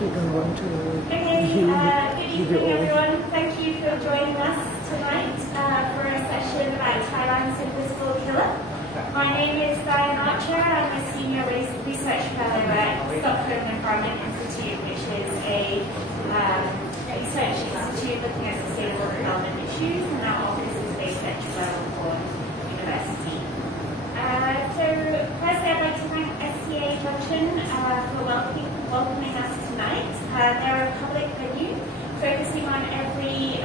don't want to Okay, good evening everyone. Thank you for joining us tonight for a session about Thailand's invisible killer. My name is Diane Archer. I'm a senior research fellow at Stockholm Environment Institute, which is a research institute looking at sustainable development issues, and our office is based at Junction University. So first I'd like to thank STA Junction for welcoming us tonight. They're a public venue focusing on every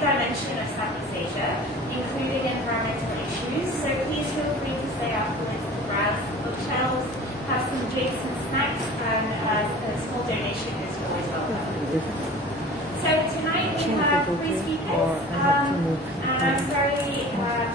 dimension of Southeast Asia, including environmental issues. So please feel free to stay afterwards to browse bookshelves, have some drinks and snacks, and a small donation is always welcome. So tonight we have three speakers, and I'm very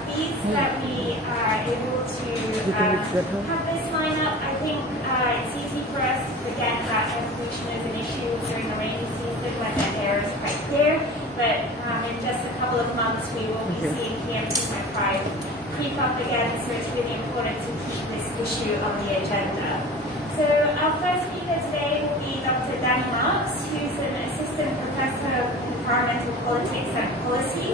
pleased that we are able to have this lineup. I think it's easy for us to forget that air pollution is an issue during the rainy season when the air is quite clear, but in just a couple of months we will be seeing PM2.5 creep up again, so it's really important to keep this issue on the agenda. So our first speaker today will be Dr. Dan Marks, who's an assistant professor of environmental politics and policy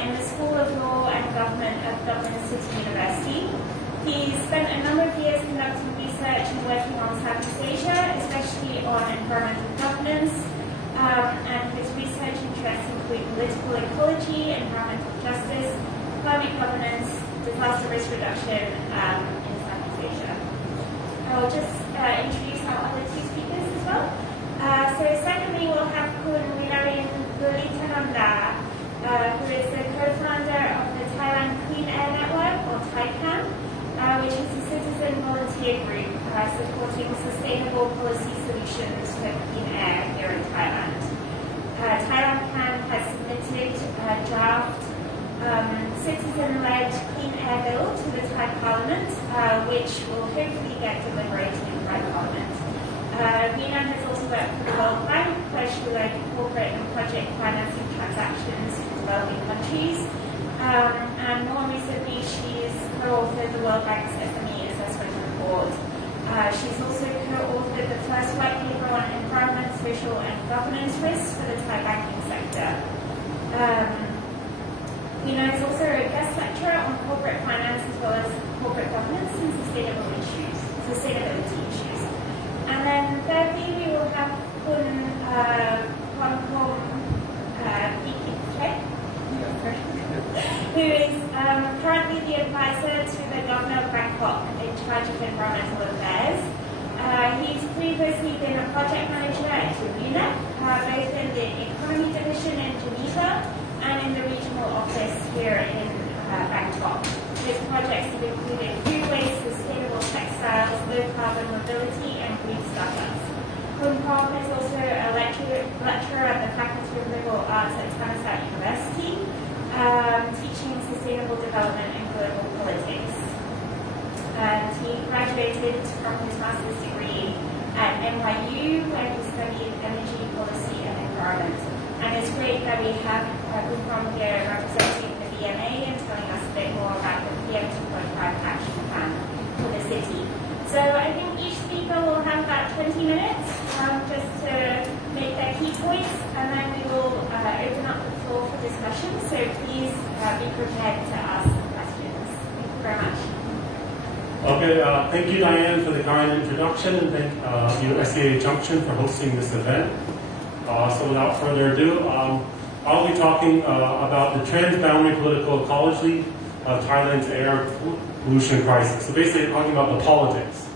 in the School of Law and Government of Dublin City University. He spent a number of years conducting research and working on Southeast Asia, especially on environmental governance, and his research interests include political ecology, environmental justice, climate governance, disaster risk reduction in Southeast Asia. I'll just introduce our other two speakers as well. So secondly, we'll have Kun Vilarin Gulitananda, who is the co-founder of the Thailand Clean Air Network, or ThaiCAN, which is a citizen volunteer group supporting sustainable policy solutions for clean air here in Thailand. Thailand CAN has submitted a draft citizen-led clean air bill to the Thai Parliament, which will hopefully get deliberated in Thai Parliament. Rina has also worked for the World Bank, where she led corporate and project financing transactions in developing countries. And more recently, she's co-authored the World Bank's SME Assessment Report. She's also co-authored the first white paper on environment, social and governance risks for the Thai banking sector. Rina is also a guest lecturer on corporate finance as well as corporate governance and sustainability issues. And then thirdly, we will have Kun Pongkom who is currently the advisor to the Governor of Bangkok in charge of environmental affairs. He's previously been a project manager at UNEP, both in the economy division in Geneva and in the regional office here in Bangkok. His projects have included food waste, sustainable textiles, low carbon mobility, and green startups. Kun Pong is also a lecturer at the Faculty of Liberal Arts at Thammasat University, teaching sustainable development and global politics. And he graduated from his master's degree at NYU, where he studied energy policy and environment. And it's great that we have Kun Pong here representing the BMA and telling us a bit more about the PM2.5 action plan for the city. So I think each speaker will have about 20 minutes just to make their key points, and then we will open up the floor for discussion. So please be prepared to ask questions. Thank you very much. Okay, thank you, Diane, for the kind introduction, and thank you, STA Junction, for hosting this event. So without further ado, I'll be talking about the transboundary political ecology of Thailand's air pollution crisis. So basically talking about the politics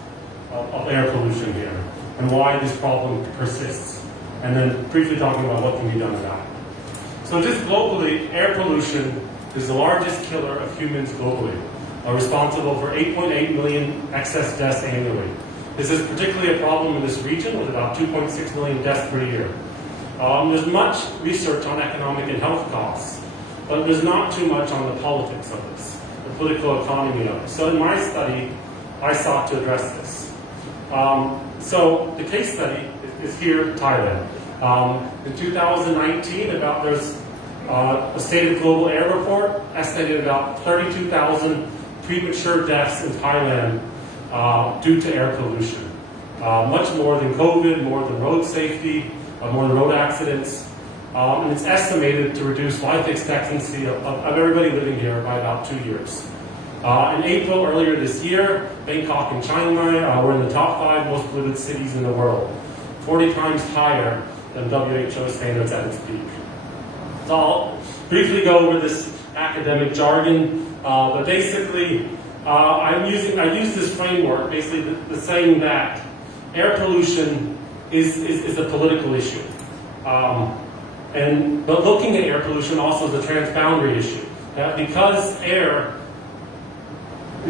of air pollution here and why this problem persists. And then briefly talking about what can be done about it. So just globally, air pollution is the largest killer of humans globally, responsible for 8.8 million excess deaths annually. This is particularly a problem in this region with about 2.6 million deaths per year. There's much research on economic and health costs, but there's not too much on the politics of this, the political economy of it. So in my study, I sought to address this. So the case study is here in Thailand. In 2019, there's a State of Global Air report estimated about 32,000 premature deaths in Thailand due to air pollution. much more than COVID, more than road safety, more than road accidents. And it's estimated to reduce life expectancy of everybody living here by about 2 years. In April earlier this year, Bangkok and Chiang Mai were in the top 5 most polluted cities in the world, 40 times higher than WHO standards at its peak. So I'll briefly go over this academic jargon, but basically I use this framework, basically the saying that air pollution is a political issue. But looking at air pollution also is a transboundary issue. That because air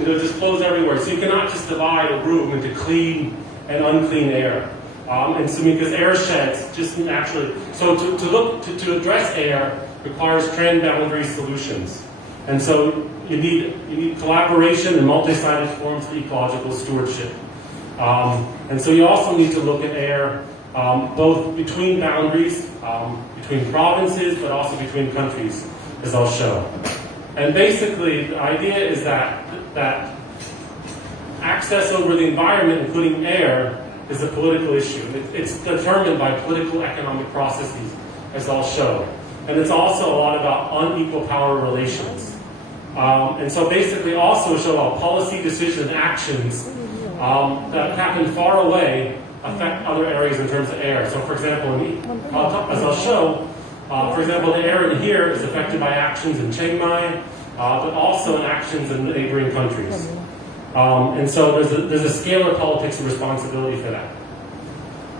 just flows everywhere, so you cannot just divide a room into clean and unclean air. And so because air sheds just naturally, so to address air requires transboundary solutions. And so you need collaboration and multi-sided forms of ecological stewardship. And so you also need to look at air both between boundaries, between provinces, but also between countries, as I'll show. And basically, the idea is that access over the environment, including air, is a political issue. It's determined by political economic processes, as I'll show. And it's also a lot about unequal power relations. And so basically also show how policy decisions and actions that happen far away affect other areas in terms of air. So for example, as I'll show, for example, the air in here is affected by actions in Chiang Mai, but also in actions in neighboring countries. And so there's a scalar politics of responsibility for that.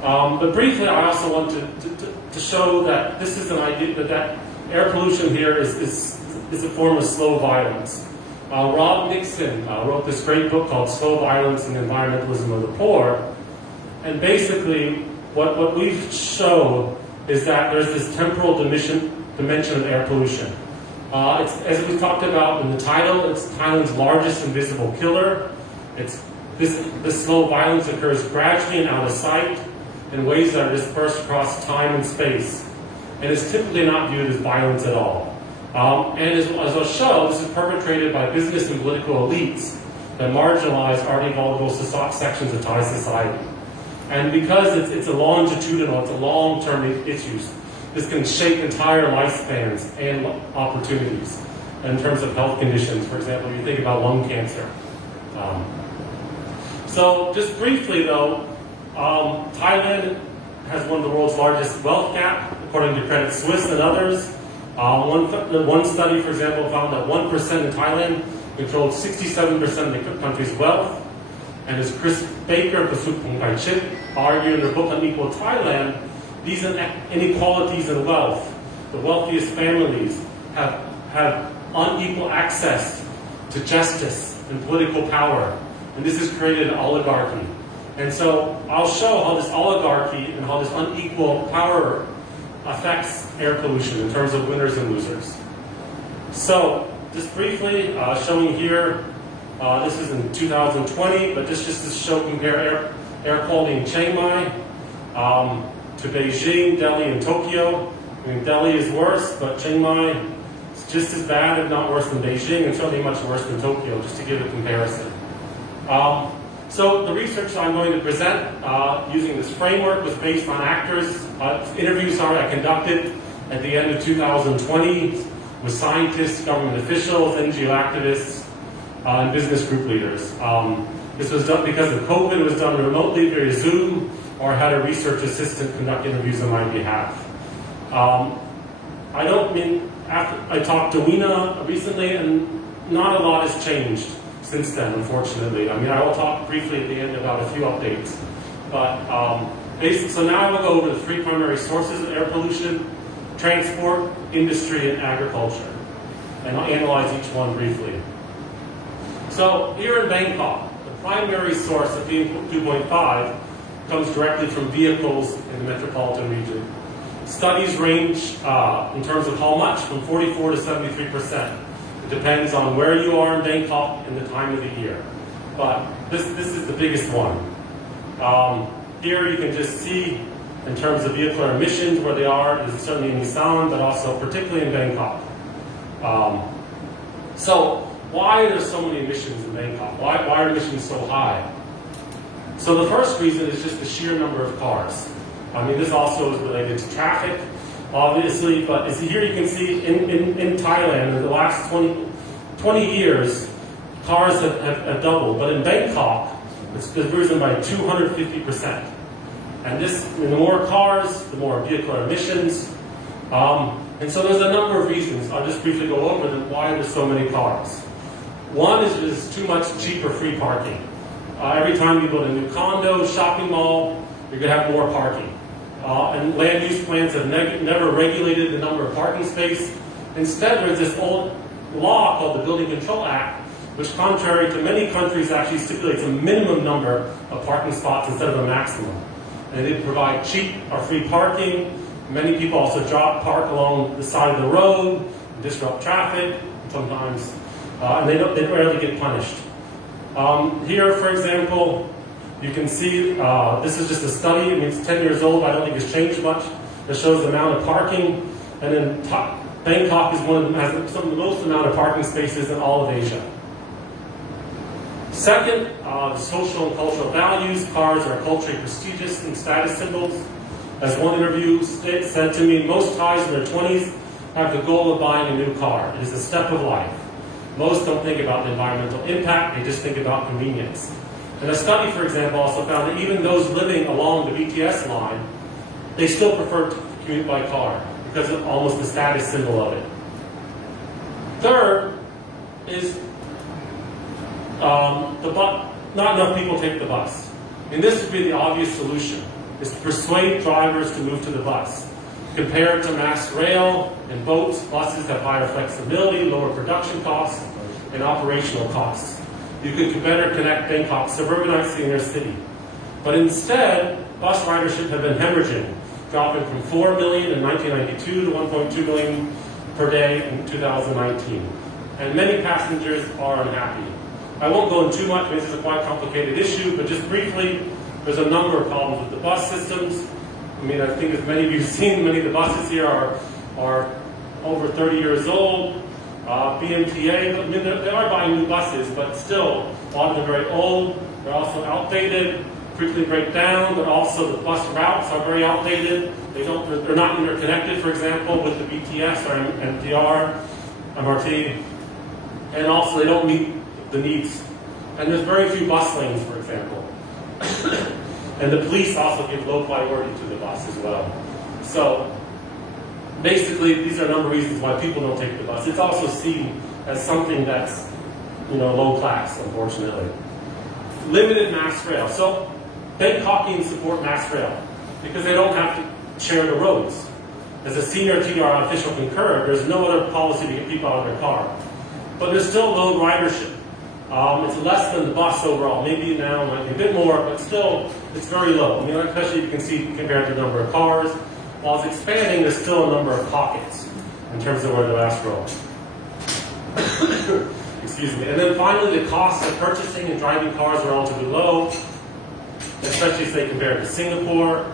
But briefly, I also want to show that this is an idea that air pollution here is a form of slow violence. Rob Nixon wrote this great book called Slow Violence and Environmentalism of the Poor. And basically, what we show is that there's this temporal dimension of air pollution. As we talked about in the title, it's Thailand's largest invisible killer. This slow violence occurs gradually and out of sight in ways that are dispersed across time and space. And it's typically not viewed as violence at all. And as I'll show, this is perpetrated by business and political elites that marginalize already vulnerable sections of Thai society. And because it's a longitudinal, it's a long-term issues, this can shape entire lifespans and opportunities in terms of health conditions. For example, you think about lung cancer. So just briefly though, Thailand has one of the world's largest wealth gap, according to Credit Suisse and others. One study, for example, found that 1% in Thailand controlled 67% of the country's wealth. And as Chris Baker, Pasuk Pai Chip, argue in their book Unequal Thailand, these inequalities in wealth, the wealthiest families have unequal access to justice and political power. And this has created an oligarchy. And so I'll show how this oligarchy and how this unequal power affects air pollution in terms of winners and losers. So just briefly showing here, this is in 2020, but this just to compare air quality in Chiang Mai to Beijing, Delhi, and Tokyo. I mean, Delhi is worse, but Chiang Mai is just as bad, if not worse than Beijing, and certainly much worse than Tokyo, just to give a comparison. So the research I'm going to present using this framework was based on interviews I conducted at the end of 2020 with scientists, government officials, NGO activists, and business group leaders. This was done because of COVID. It was done remotely via Zoom, or had a research assistant conduct interviews on my behalf. I talked to Weena recently, and not a lot has changed since then, unfortunately. I mean, I will talk briefly at the end about a few updates. But so now I will go over the 3 primary sources of air pollution: transport, industry, and agriculture. And I'll analyze each one briefly. So here in Bangkok, the primary source of PM2.5 comes directly from vehicles in the metropolitan region. Studies range in terms of how much, from 44 to 73%. It depends on where you are in Bangkok and the time of the year. But this is the biggest one. Here you can just see, in terms of vehicular emissions, where they are. This is certainly in Isan, but also particularly in Bangkok. So why are there so many emissions in Bangkok? Why are emissions so high? So the first reason is just the sheer number of cars. I mean, this also is related to traffic, obviously, but as here you can see in Thailand, in the last 20 years, cars have doubled. But in Bangkok, it's risen by 250%. And the more cars, the more vehicular emissions. And so there's a number of reasons. I'll just briefly go over them, why there's so many cars. One is there's too much cheap or free parking. Every time you build a new condo, shopping mall, you're going to have more parking. And land use plans have never regulated the number of parking space. Instead, there's this old law called the Building Control Act, which, contrary to many countries, actually stipulates a minimum number of parking spots instead of a maximum. And they provide cheap or free parking. Many people also park along the side of the road, disrupt traffic sometimes, and they rarely get punished. Here, for example, you can see this is just a study. I mean, it's 10 years old. I don't think it's changed much. It shows the amount of parking, and then Bangkok is has some of the most amount of parking spaces in all of Asia. Second, the social and cultural values. Cars are culturally prestigious and status symbols. As one interview said to me, most Thais in their 20s have the goal of buying a new car. It is a step of life. Most don't think about the environmental impact, they just think about convenience. And a study, for example, also found that even those living along the BTS line, they still prefer to commute by car because of almost the status symbol of it. Third is not enough people take the bus. And this would be the obvious solution, is to persuade drivers to move to the bus. Compared to mass rail and boats, buses have higher flexibility, lower production costs, and operational costs. You could better connect Bangkok's suburbanites to the inner city. But instead, bus ridership has been hemorrhaging, dropping from 4 million in 1992 to 1.2 million per day in 2019. And many passengers are unhappy. I won't go into too much, because this is a quite complicated issue, but just briefly, there's a number of problems with the bus systems. I mean, I think as many of you have seen, many of the buses here are over 30 years old. BMTA, I mean, they are buying new buses, but still, a lot of them are very old. They're also outdated, frequently break down, but also the bus routes are very outdated. They're not interconnected, for example, with the BTS or MTR, MRT. And also, they don't meet the needs. And there's very few bus lanes, for example. And the police also give low priority to the bus as well. So basically, these are a number of reasons why people don't take the bus. It's also seen as something that's, low class, unfortunately. Limited mass rail. So Bangkokians support mass rail because they don't have to share the roads. As a senior TR official concurred, there's no other policy to get people out of their car. But there's still low ridership. It's less than the bus overall. Maybe now it might be a bit more, but still, it's very low. I mean, especially you can see compared to the number of cars. While it's expanding, there's still a number of pockets in terms of where the mass roll. Excuse me. And then finally, the costs of purchasing and driving cars are relatively low, especially say compared to Singapore.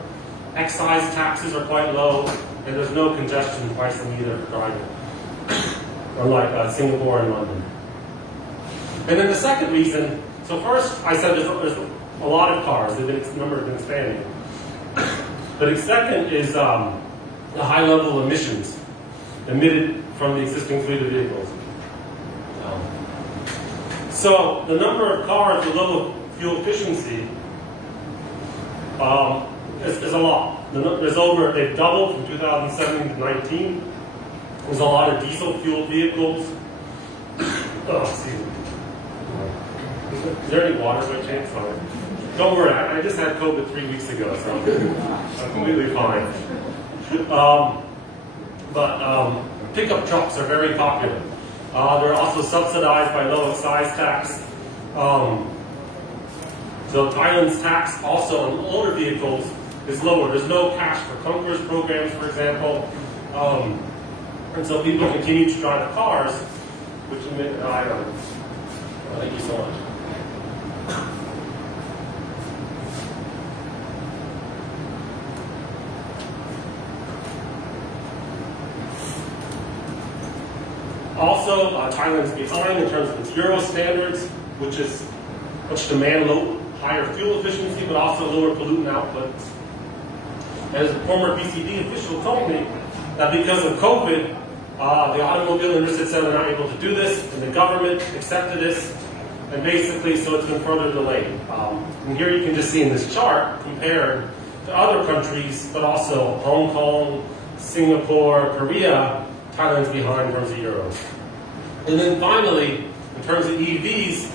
Excise taxes are quite low, and there's no congestion pricing either for driving, unlike Singapore and London. And then the second reason, so first I said there's a lot of cars, the number has been expanding. But the second is the high level of emissions emitted from the existing fleet of vehicles. So the number of cars with low fuel efficiency is a lot. They've doubled from 2017 to 19. There's a lot of diesel fuel vehicles. Excuse me. Is there any water by chance? Sorry. Don't worry, I just had COVID 3 weeks ago, so I'm completely fine. But pickup trucks are very popular. They're also subsidized by low excise tax. So Thailand's tax also on older vehicles is lower. There's no cash for clunkers programs, for example. And so people continue to drive the cars, which emit ions. Thank you so much. Also, Thailand's behind in terms of its Euro standards, which demand higher fuel efficiency, but also lower pollutant outputs. As a former BCD official told me that because of COVID, the automobile industry said they're not able to do this, and the government accepted this, and basically, so it's been further delayed. And here you can just see in this chart, compared to other countries, but also Hong Kong, Singapore, Korea, Thailand's behind in terms of euros. And then finally, in terms of EVs,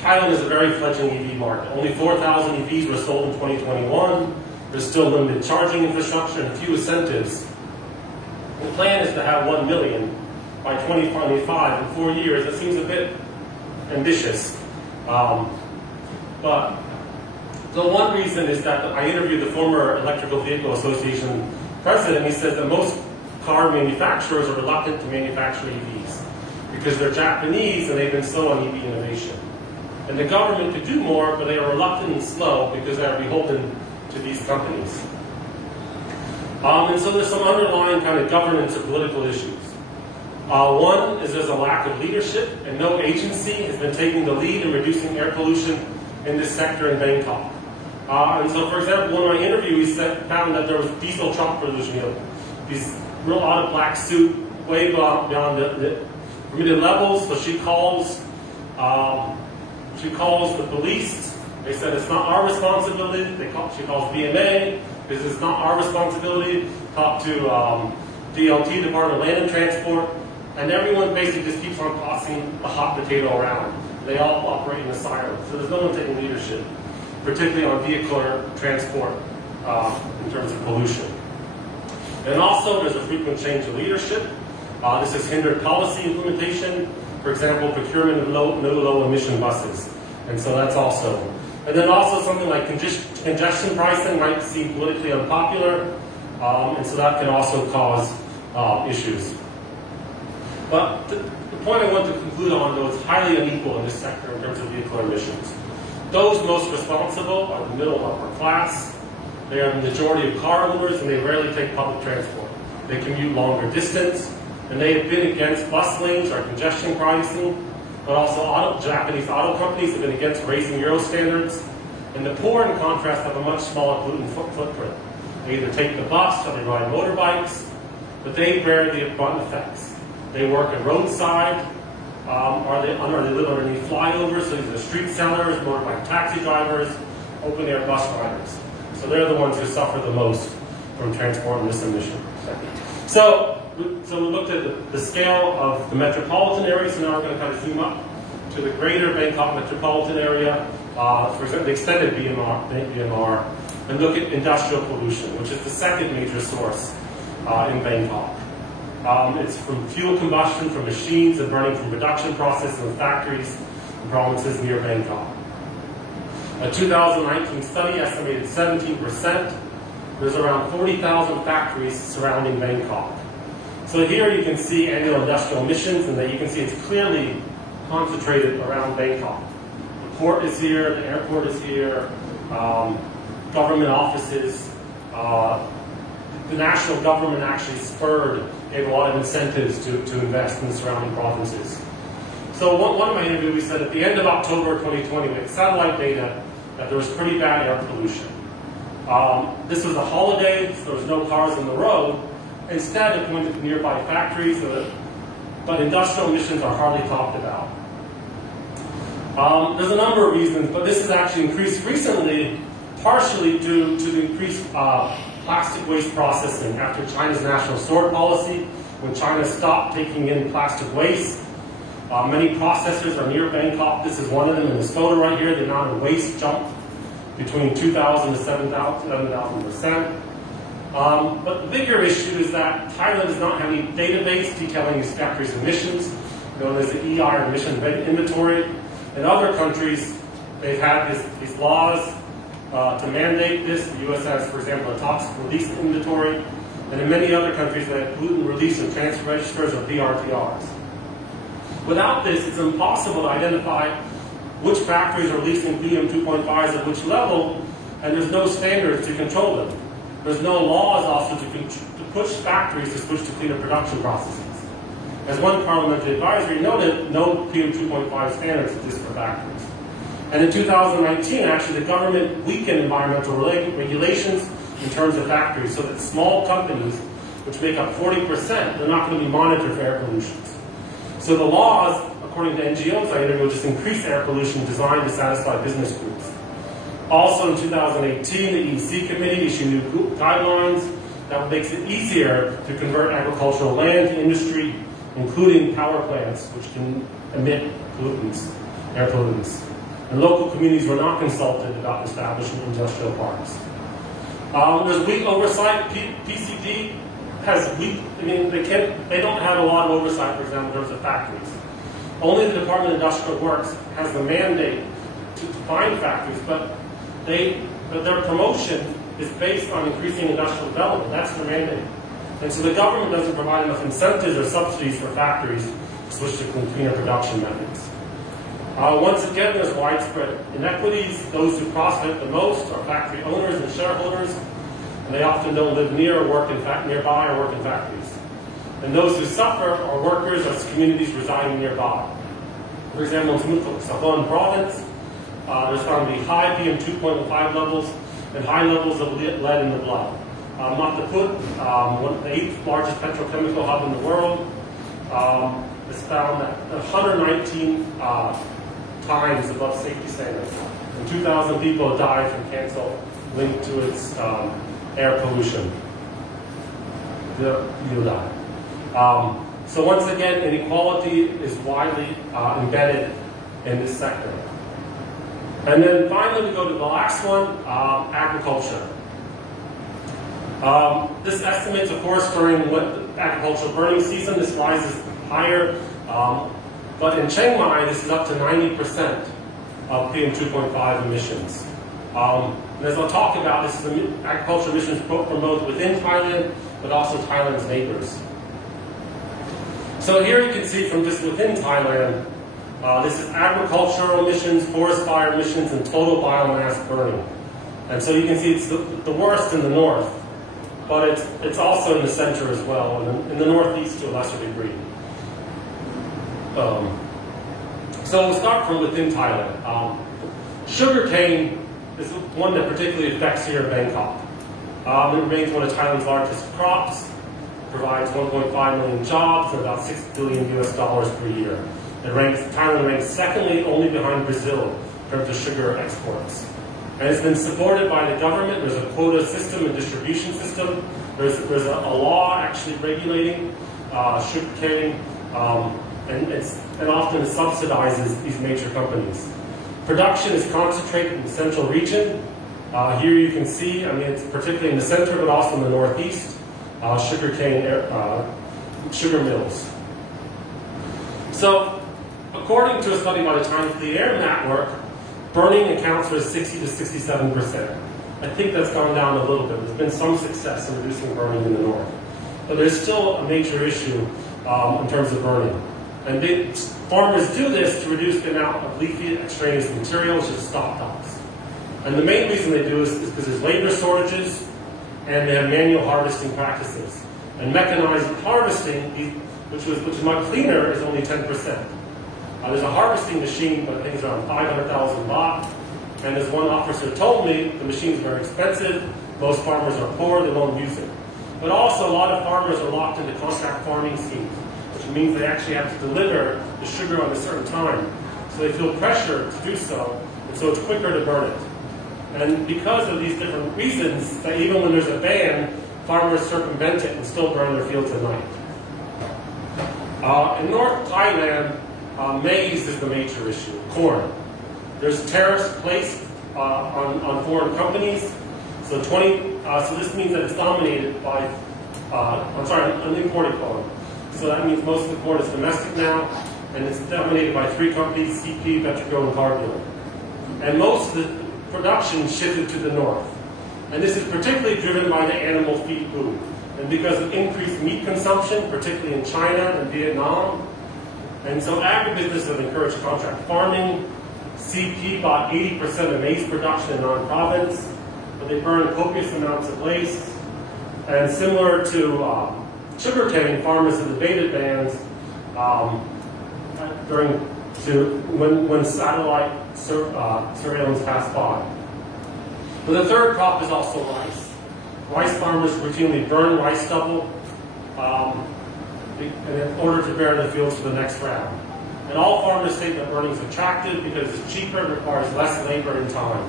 Thailand is a very fledgling EV market. Only 4,000 EVs were sold in 2021. There's still limited charging infrastructure and few incentives. The plan is to have 1 million by 2025 in 4 years. That seems a bit ambitious. But the one reason is that I interviewed the former Electrical Vehicle Association president. He said that most car manufacturers are reluctant to manufacture EVs because they're Japanese and they've been slow on EV innovation. And the government could do more, but they are reluctant and slow because they are beholden to these companies. And so there's some underlying kind of governance or political issues. One is there's a lack of leadership, and no agency has been taking the lead in reducing air pollution in this sector in Bangkok. And so, for example, one of my interviews found that there was diesel truck pollution, these real out of black suit, way beyond the permitted levels. So she calls the police. They said it's not our responsibility. She calls VMA. This is not our responsibility. Talk to DLT, Department of Land and Transport, and everyone basically just keeps on tossing the hot potato around. They all operate in a silo, so there's no one taking leadership, particularly on vehicular transport in terms of pollution. And also, there's a frequent change of leadership. This has hindered policy implementation, for example, procurement of low-emission buses. And so that's also. And then also something like congestion pricing might seem politically unpopular, and so that can also cause issues. But the point I want to conclude on, though, is highly unequal in this sector in terms of vehicular emissions. Those most responsible are the middle upper class. They are the majority of car owners, and they rarely take public transport. They commute longer distance, and they have been against bus lanes or congestion pricing, but also Japanese auto companies have been against raising Euro standards. And the poor, in contrast, have a much smaller pollutant footprint. They either take the bus or they ride motorbikes, but they bear the abrupt effects. They work at roadside, or they live underneath flyovers, so these are street sellers, motorbike taxi drivers, open-air bus riders. So they're the ones who suffer the most from transport and this emission. So we looked at the scale of the metropolitan area, so now we're going to kind of zoom up to the greater Bangkok metropolitan area, for example, the extended BMR, and look at industrial pollution, which is the second major source in Bangkok. It's from fuel combustion from machines and burning from production processes in factories and provinces near Bangkok. A 2019 study estimated 17%. There's around 40,000 factories surrounding Bangkok. So here you can see annual industrial emissions, and that you can see it's clearly concentrated around Bangkok. The port is here, the airport is here, government offices. The national government actually gave a lot of incentives to invest in the surrounding provinces. So one of my interviews, we said at the end of October 2020, we had satellite data that there was pretty bad air pollution. This was a holiday, so there was no cars on the road. Instead, it pointed to nearby factories, but industrial emissions are hardly talked about. There's a number of reasons, but this has actually increased recently, partially due to the increased plastic waste processing after China's national sword policy. When China stopped taking in plastic waste, many processors are near Bangkok. This is one of them in this photo right here. The amount of waste jumped between 2,000 to 7,000%. But the bigger issue is that Thailand does not have any database detailing these factories' emissions, known as the ER emission inventory. In other countries, they've had these laws to mandate this. The U.S. has, for example, a toxic release inventory, and in many other countries, they have pollutant release and transfer registers, or VRTRs. Without this, it's impossible to identify which factories are releasing PM 2.5s at which level, and there's no standards to control them. There's no laws also to push factories to switch to cleaner production processes. As one parliamentary advisory noted, no PM 2.5 standards exist for factories. And in 2019, actually, the government weakened environmental regulations in terms of factories, so that small companies, which make up 40%, they're not going to be monitored for air pollution. So the laws, according to NGOs I interviewed, just increase air pollution designed to satisfy business groups. Also in 2018, the EEC committee issued new guidelines that makes it easier to convert agricultural land to industry, including power plants, which can emit pollutants, air pollutants. And local communities were not consulted about establishing industrial parks. There's weak oversight. PCD has weak, they don't have a lot of oversight, for example, in terms of factories. Only the Department of Industrial Works has the mandate to find factories, but their promotion is based on increasing industrial development. That's their mandate. And so the government doesn't provide enough incentives or subsidies for factories to switch to cleaner production methods. Once again, there's widespread inequities. Those who profit the most are factory owners and shareholders, and they often don't live near or work nearby or work in factories. And those who suffer are workers or communities residing nearby. For example, in Sabon province, there's found to be high PM2.5 levels and high levels of lead in the blood. Mataput, the 8th largest petrochemical hub in the world, has found that 119 times above safety standards. And 2,000 people died from cancer linked to its air pollution. You'll die. So once again, inequality is widely embedded in this sector. And then finally, we go to the last one, agriculture. This estimates, of course, during agricultural burning season, this rises higher. But in Chiang Mai, this is up to 90% of PM2.5 emissions. And as I'll talk about, this is agricultural emissions from both within Thailand, but also Thailand's neighbors. So here you can see from just within Thailand, this is agricultural emissions, forest fire emissions, and total biomass burning. And so you can see it's the worst in the north, but it's also in the center as well, and in the northeast to a lesser degree. So we'll start from within Thailand. Sugarcane is one that particularly affects here in Bangkok. It remains one of Thailand's largest crops, provides 1.5 million jobs and about $6 billion per year. Thailand ranks secondly only behind Brazil in terms of sugar exports. And it's been supported by the government. There's a quota system and distribution system. There's a law actually regulating sugarcane, and often subsidizes these major companies. Production is concentrated in the central region. Here you can see, it's particularly in the center, but also in the northeast, sugar mills. So, according to a study by the Time Clean Air Network, burning accounts for 60 to 67%. I think that's gone down a little bit. There's been some success in reducing burning in the north. But there's still a major issue in terms of burning. And farmers do this to reduce the amount of leafy extraneous materials, such as stop dogs. And the main reason they do is because there's labor shortages and they have manual harvesting practices. And mechanized harvesting, which is much cleaner, is only 10%. There's a harvesting machine, but I think it's around 500,000 baht. And as one officer told me, the machine's very expensive. Most farmers are poor, they won't use it. But also, a lot of farmers are locked into contract farming schemes, which means they actually have to deliver the sugar on a certain time. So they feel pressure to do so, and so it's quicker to burn it. And because of these different reasons, that even when there's a ban, farmers circumvent it and still burn their fields at night. In North Thailand, maize is the major issue, corn. There's tariffs placed on foreign companies. So this means that it's dominated by, an imported corn. So that means most of the corn is domestic now, and it's dominated by 3 companies, CP, Petroco, and Cargill. And most of the production shifted to the north. And this is particularly driven by the animal feed boom. And because of increased meat consumption, particularly in China and Vietnam. And so agribusiness have encouraged contract farming. CP bought 80% of maize production in An province, but they burn copious amounts of waste. And similar to sugarcane, farmers have debated bans when satellite surveillance passed by. But the third crop is also rice. Rice farmers routinely burn rice stubble in order to prepare the fields for the next round. And all farmers state that burning is attractive because it's cheaper and requires less labor and time.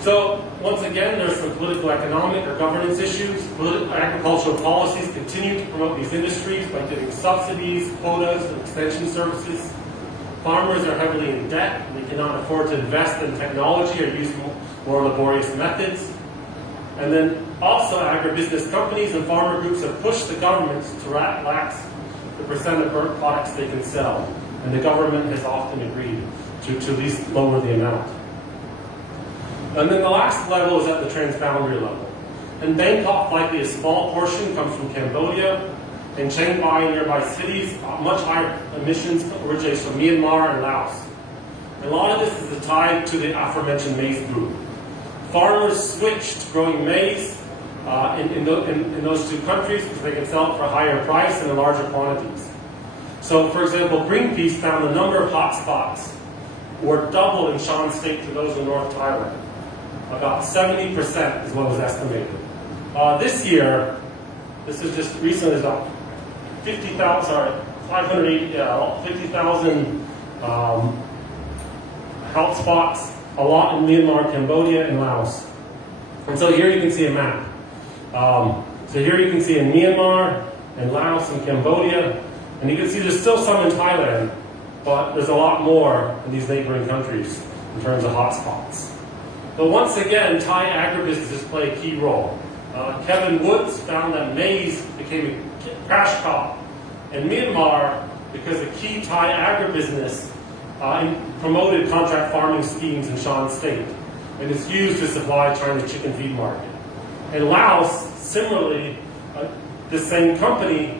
So, once again, there's some political, economic, or governance issues. Agricultural policies continue to promote these industries by giving subsidies, quotas, and extension services. Farmers are heavily in debt, and they cannot afford to invest in technology or use more laborious methods. And then also agribusiness companies and farmer groups have pushed the governments to relax the percent of burnt products they can sell. And the government has often agreed to at least lower the amount. And then the last level is at the transboundary level. In Bangkok, likely a small portion comes from Cambodia. In Chiang Mai and nearby cities, much higher emissions originate from Myanmar and Laos. And a lot of this is tied to the aforementioned maize boom. Farmers switched to growing maize in those two countries because they can sell it for a higher price and in larger quantities. So, for example, Greenpeace found the number of hot spots were double in Shan State to those in North Thailand. About 70% is what was estimated. This year, this is just recently, about 50,000 health spots, a lot in Myanmar, Cambodia, and Laos. And so here you can see a map. So here you can see in Myanmar, and Laos, and Cambodia, and you can see there's still some in Thailand, but there's a lot more in these neighboring countries in terms of hotspots. But once again, Thai agribusinesses play a key role. Kevin Woods found that maize became a cash crop in Myanmar because a key Thai agribusiness promoted contract farming schemes in Shan State, and it's used to supply China's chicken feed market. In Laos, similarly, this same company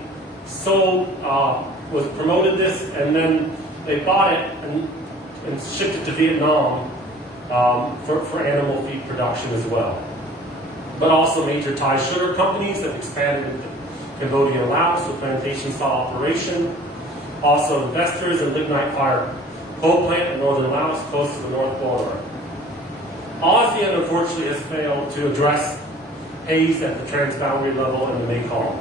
promoted this, and then they bought it and shipped it to Vietnam for animal feed production as well. But also major Thai sugar companies have expanded into Cambodia and Laos with plantation-style operation. Also investors in lignite-fired coal plant in northern Laos close to the North border. ASEAN, unfortunately, has failed to address haze at the transboundary level in the Mekong.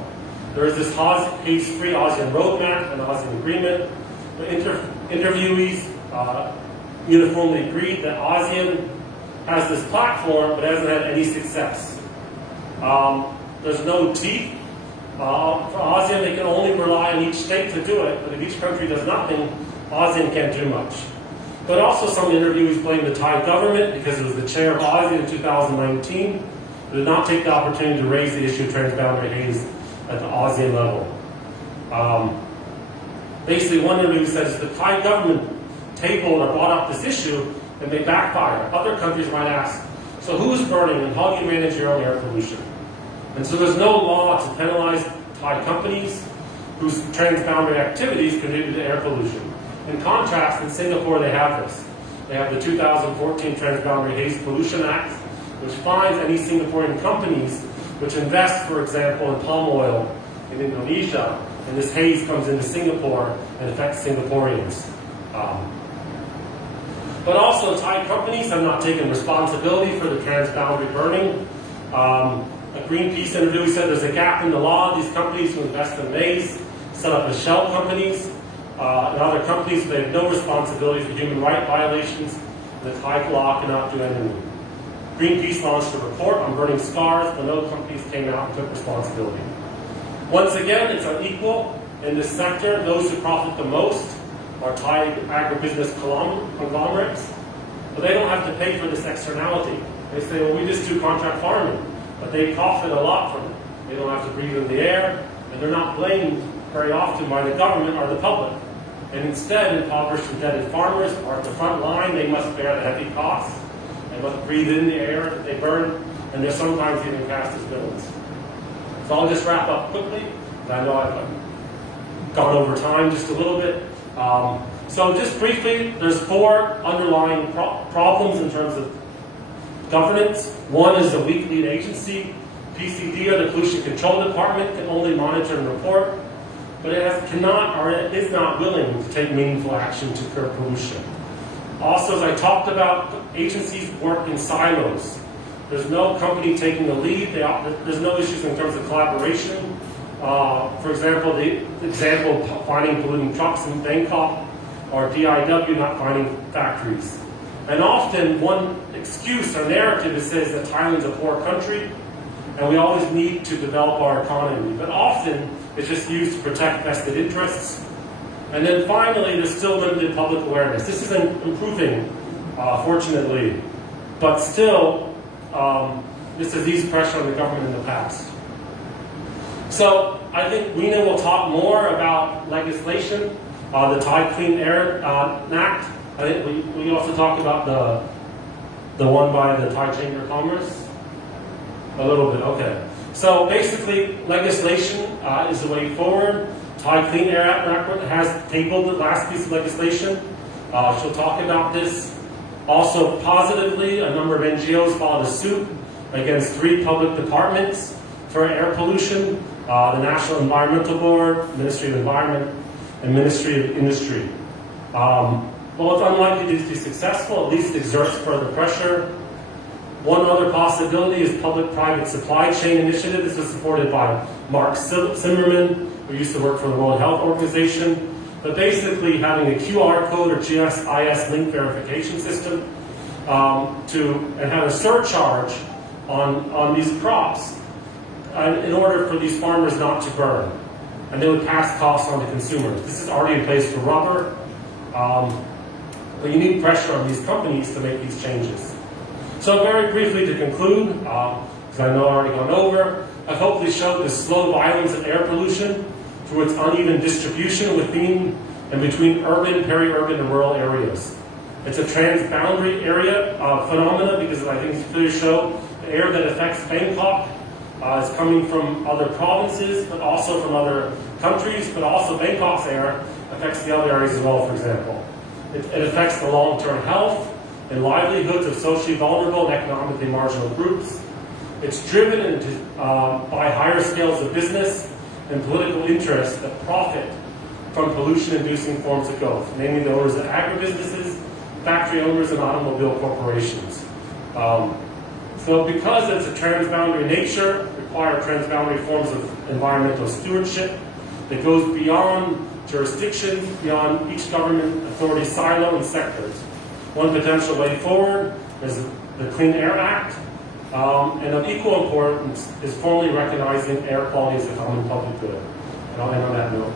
There is this haze-free ASEAN roadmap and ASEAN agreement. The interviewees uniformly agreed that ASEAN has this platform but hasn't had any success. There's no teeth. For ASEAN, they can only rely on each state to do it, but if each country does nothing, ASEAN can't do much. But also some interviewees blame the Thai government because it was the chair of ASEAN in 2019 who did not take the opportunity to raise the issue of transboundary haze at the ASEAN level. Basically, one interview says the Thai government tabled or brought up this issue and may backfire. Other countries might ask, so who's burning and how do you manage your own air pollution? And so there's no law to penalize Thai companies whose transboundary activities contribute to air pollution. In contrast, in Singapore they have this. They have the 2014 Transboundary Haze Pollution Act, which fines any Singaporean companies which invest, for example, in palm oil in Indonesia, and this haze comes into Singapore and affects Singaporeans. But also, Thai companies have not taken responsibility for the transboundary burning. A Greenpeace interview said there's a gap in the law. These companies who invest in maize set up as shell companies. And other companies, they have no responsibility for human rights violations. And the Thai law cannot do anything. Greenpeace launched a report on burning scars, but no companies came out and took responsibility. Once again, it's unequal in this sector. Those who profit the most are Thai agribusiness conglomerates, but they don't have to pay for this externality. They say, well, we just do contract farming, but they profit a lot from it. They don't have to breathe in the air, and they're not blamed very often by the government or the public. And instead, impoverished and indebted farmers are at the front line. They must bear the heavy costs. They must breathe in the air that they burn, and they're sometimes even cast as villains. So I'll just wrap up quickly, because I know I've gone over time just a little bit. So just briefly, there's four underlying problems in terms of governance. One is a weak lead agency. PCD, or the Pollution Control Department, can only monitor and report, but it is not willing to take meaningful action to curb pollution. Also, as I talked about, agencies work in silos. There's no company taking the lead. There's no issues in terms of collaboration. For example, the example of finding polluting trucks in Bangkok, or DIW not finding factories. And often one excuse or narrative says that Thailand's a poor country and we always need to develop our economy. But often it's just used to protect vested interests. And then finally, there's still limited public awareness. This is improving, fortunately, but still, this has eased pressure on the government in the past. So I think Rena will talk more about legislation, the Thai Clean Air Act. I think we also talked about the one by the Thai Chamber of Commerce. A little bit, okay. So basically, legislation is the way forward. Thai Clean Air Act has tabled the last piece of legislation. She'll talk about this. Also, positively, a number of NGOs filed a suit against 3 public departments for air pollution, the National Environmental Board, Ministry of Environment, and Ministry of Industry. While it's unlikely to be successful, at least it exerts further pressure. One other possibility is public-private supply chain initiative. This is supported by Mark Zimmerman, who used to work for the World Health Organization. But basically having a QR code or GSIS link verification system and have a surcharge on these crops in order for these farmers not to burn. And they would pass costs on to consumers. This is already in place for rubber. But you need pressure on these companies to make these changes. So very briefly to conclude, because I know I've already gone over, I've hopefully showed the slow violence of air pollution through its uneven distribution within and between urban, peri-urban, and rural areas. It's a transboundary area phenomena because I think it's clearly show the air that affects Bangkok is coming from other provinces, but also from other countries, but also Bangkok's air affects the other areas as well, for example. It affects the long-term health and livelihoods of socially vulnerable and economically marginal groups. It's driven by higher scales of business and political interests that profit from pollution-inducing forms of growth, namely the owners of agribusinesses, factory owners, and automobile corporations. So because it's a transboundary nature, require transboundary forms of environmental stewardship that goes beyond jurisdictions, beyond each government authority silo and sectors. One potential way forward is the Clean Air Act, and of equal importance is formally recognizing air quality as a common public good. And I'll end on that note.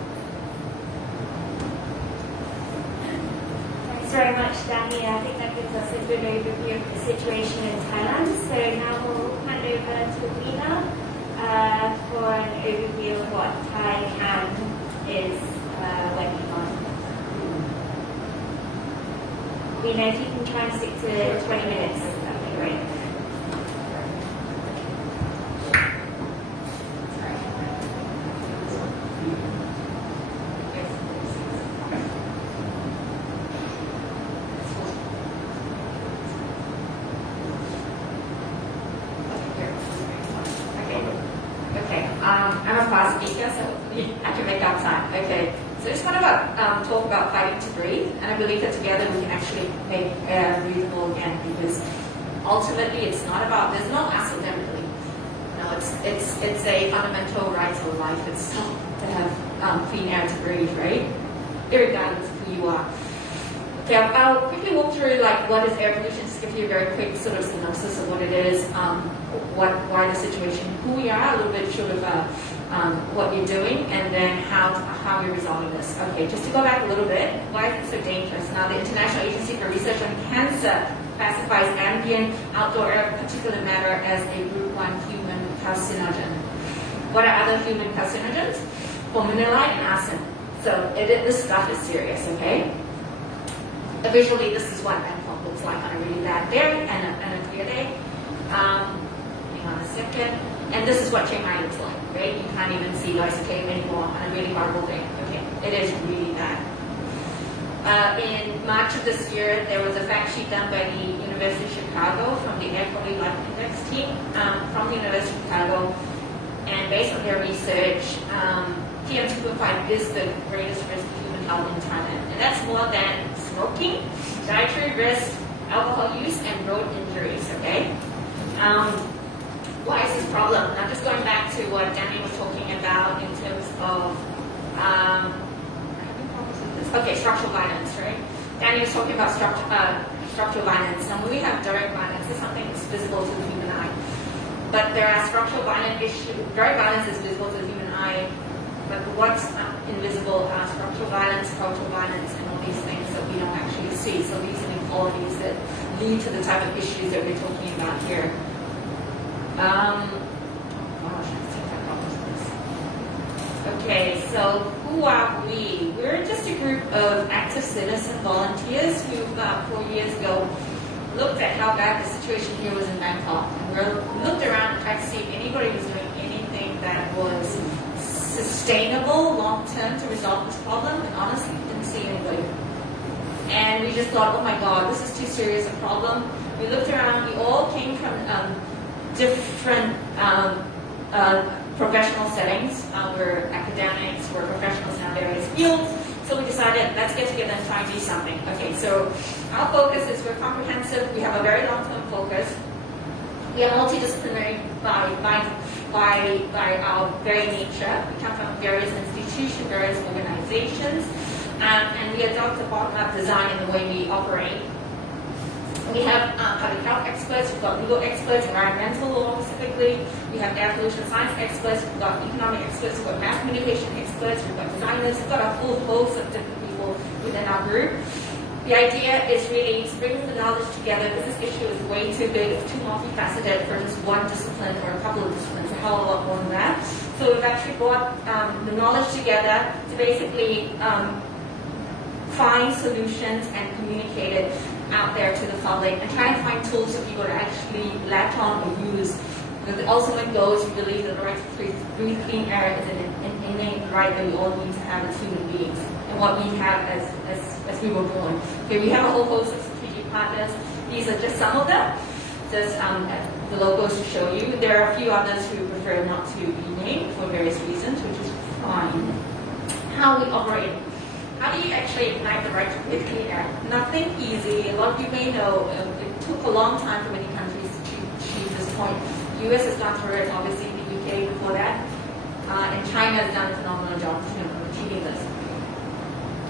Thanks very much, Danny. I think that gives us a good overview of the situation in Thailand. So now we'll hand over to Rena for an overview of what Thailand is working on. Rena, if you can try and stick to 20 minutes, that would be great. I'm a fast speaker, so I can make up time. Okay, so it's kind of talk about fighting to breathe, and I believe that together we can actually make air breathable again, because ultimately it's not about, there's no accidentally. No, it's a fundamental right of life itself to have clean air to breathe, right? Irregardless of who you are. Okay, I'll quickly walk through like what is air pollution, just give you a very quick sort of synopsis of what it is, why the situation, who we are, a little bit sort of what you're doing, and then how we're resolving this. Okay, just to go back a little bit, why is it so dangerous? Now, the International Agency for Research on Cancer classifies ambient outdoor air particulate matter as a group 1 human carcinogen. What are other human carcinogens? Formaldehyde and arson. So this stuff is serious, okay? Visually, this is what Bangkok looks like on a really bad day and a clear day. Hang on a second. And this is what Chiang Mai looks like, right? You can't even see isotape anymore on a really horrible day. Okay, it is really bad. In March of this year, there was a fact sheet done by the University of Chicago from the Air Quality Life Index team from the University of Chicago. And based on their research, PM2.5 is the greatest risk to human health in Thailand. And that's more than smoking, dietary risk, alcohol use, and road injuries, okay? Why is this a problem? Now, just going back to what Danny was talking about in terms of, structural violence, right? Danny was talking about structural violence. Now, when we have direct violence, it's something that's visible to the human eye. But there are structural violent issues. Direct violence is visible to the human eye, but what's invisible are structural violence, cultural violence, and all these things that we don't actually see. So these inequalities that lead to the type of issues that we're talking about here. Okay, so who are we? We're just a group of active citizen volunteers who, about 4 years ago, looked at how bad the situation here was in Bangkok. And we looked around and tried to see if anybody was doing anything that was sustainable long-term to resolve this problem, and honestly, didn't see anybody. And we just thought, oh my God, this is too serious a problem. We looked around, we all came from different professional settings. We're academics, we're professionals in various fields. So we decided, let's get together and try and do something. Okay, so our focus is we're comprehensive. We have a very long-term focus. We are multidisciplinary by our very nature. We come from various institutions, various organizations, and we adopt a bottom-up design in the way we operate. We have public health experts, we've got legal experts, environmental law specifically, we have air pollution science experts, we've got economic experts, we've got mass communication experts, we've got designers, we've got a full host of different people within our group. The idea is really to bring the knowledge together because this issue is way too big, it's too multifaceted for just one discipline or a couple of disciplines, a hell of a lot more than that. So we've actually brought the knowledge together to basically find solutions and communicate it out there to the public and try and find tools for people to actually latch on or use. The ultimate goal is we believe that the right to breathe clean air is an innate right that we all need to have as human beings, and what we have as we were born. Okay, we have a whole host of strategic partners. These are just some of them. Just the logos to show you. There are a few others who prefer not to be named for various reasons, which is fine. How we operate. How do you actually ignite the right to breathe clean air? Nothing easy. A lot of you may know it took a long time for many countries to achieve this point. The US has gone through it, obviously the UK before that, and China has done a phenomenal job of achieving this.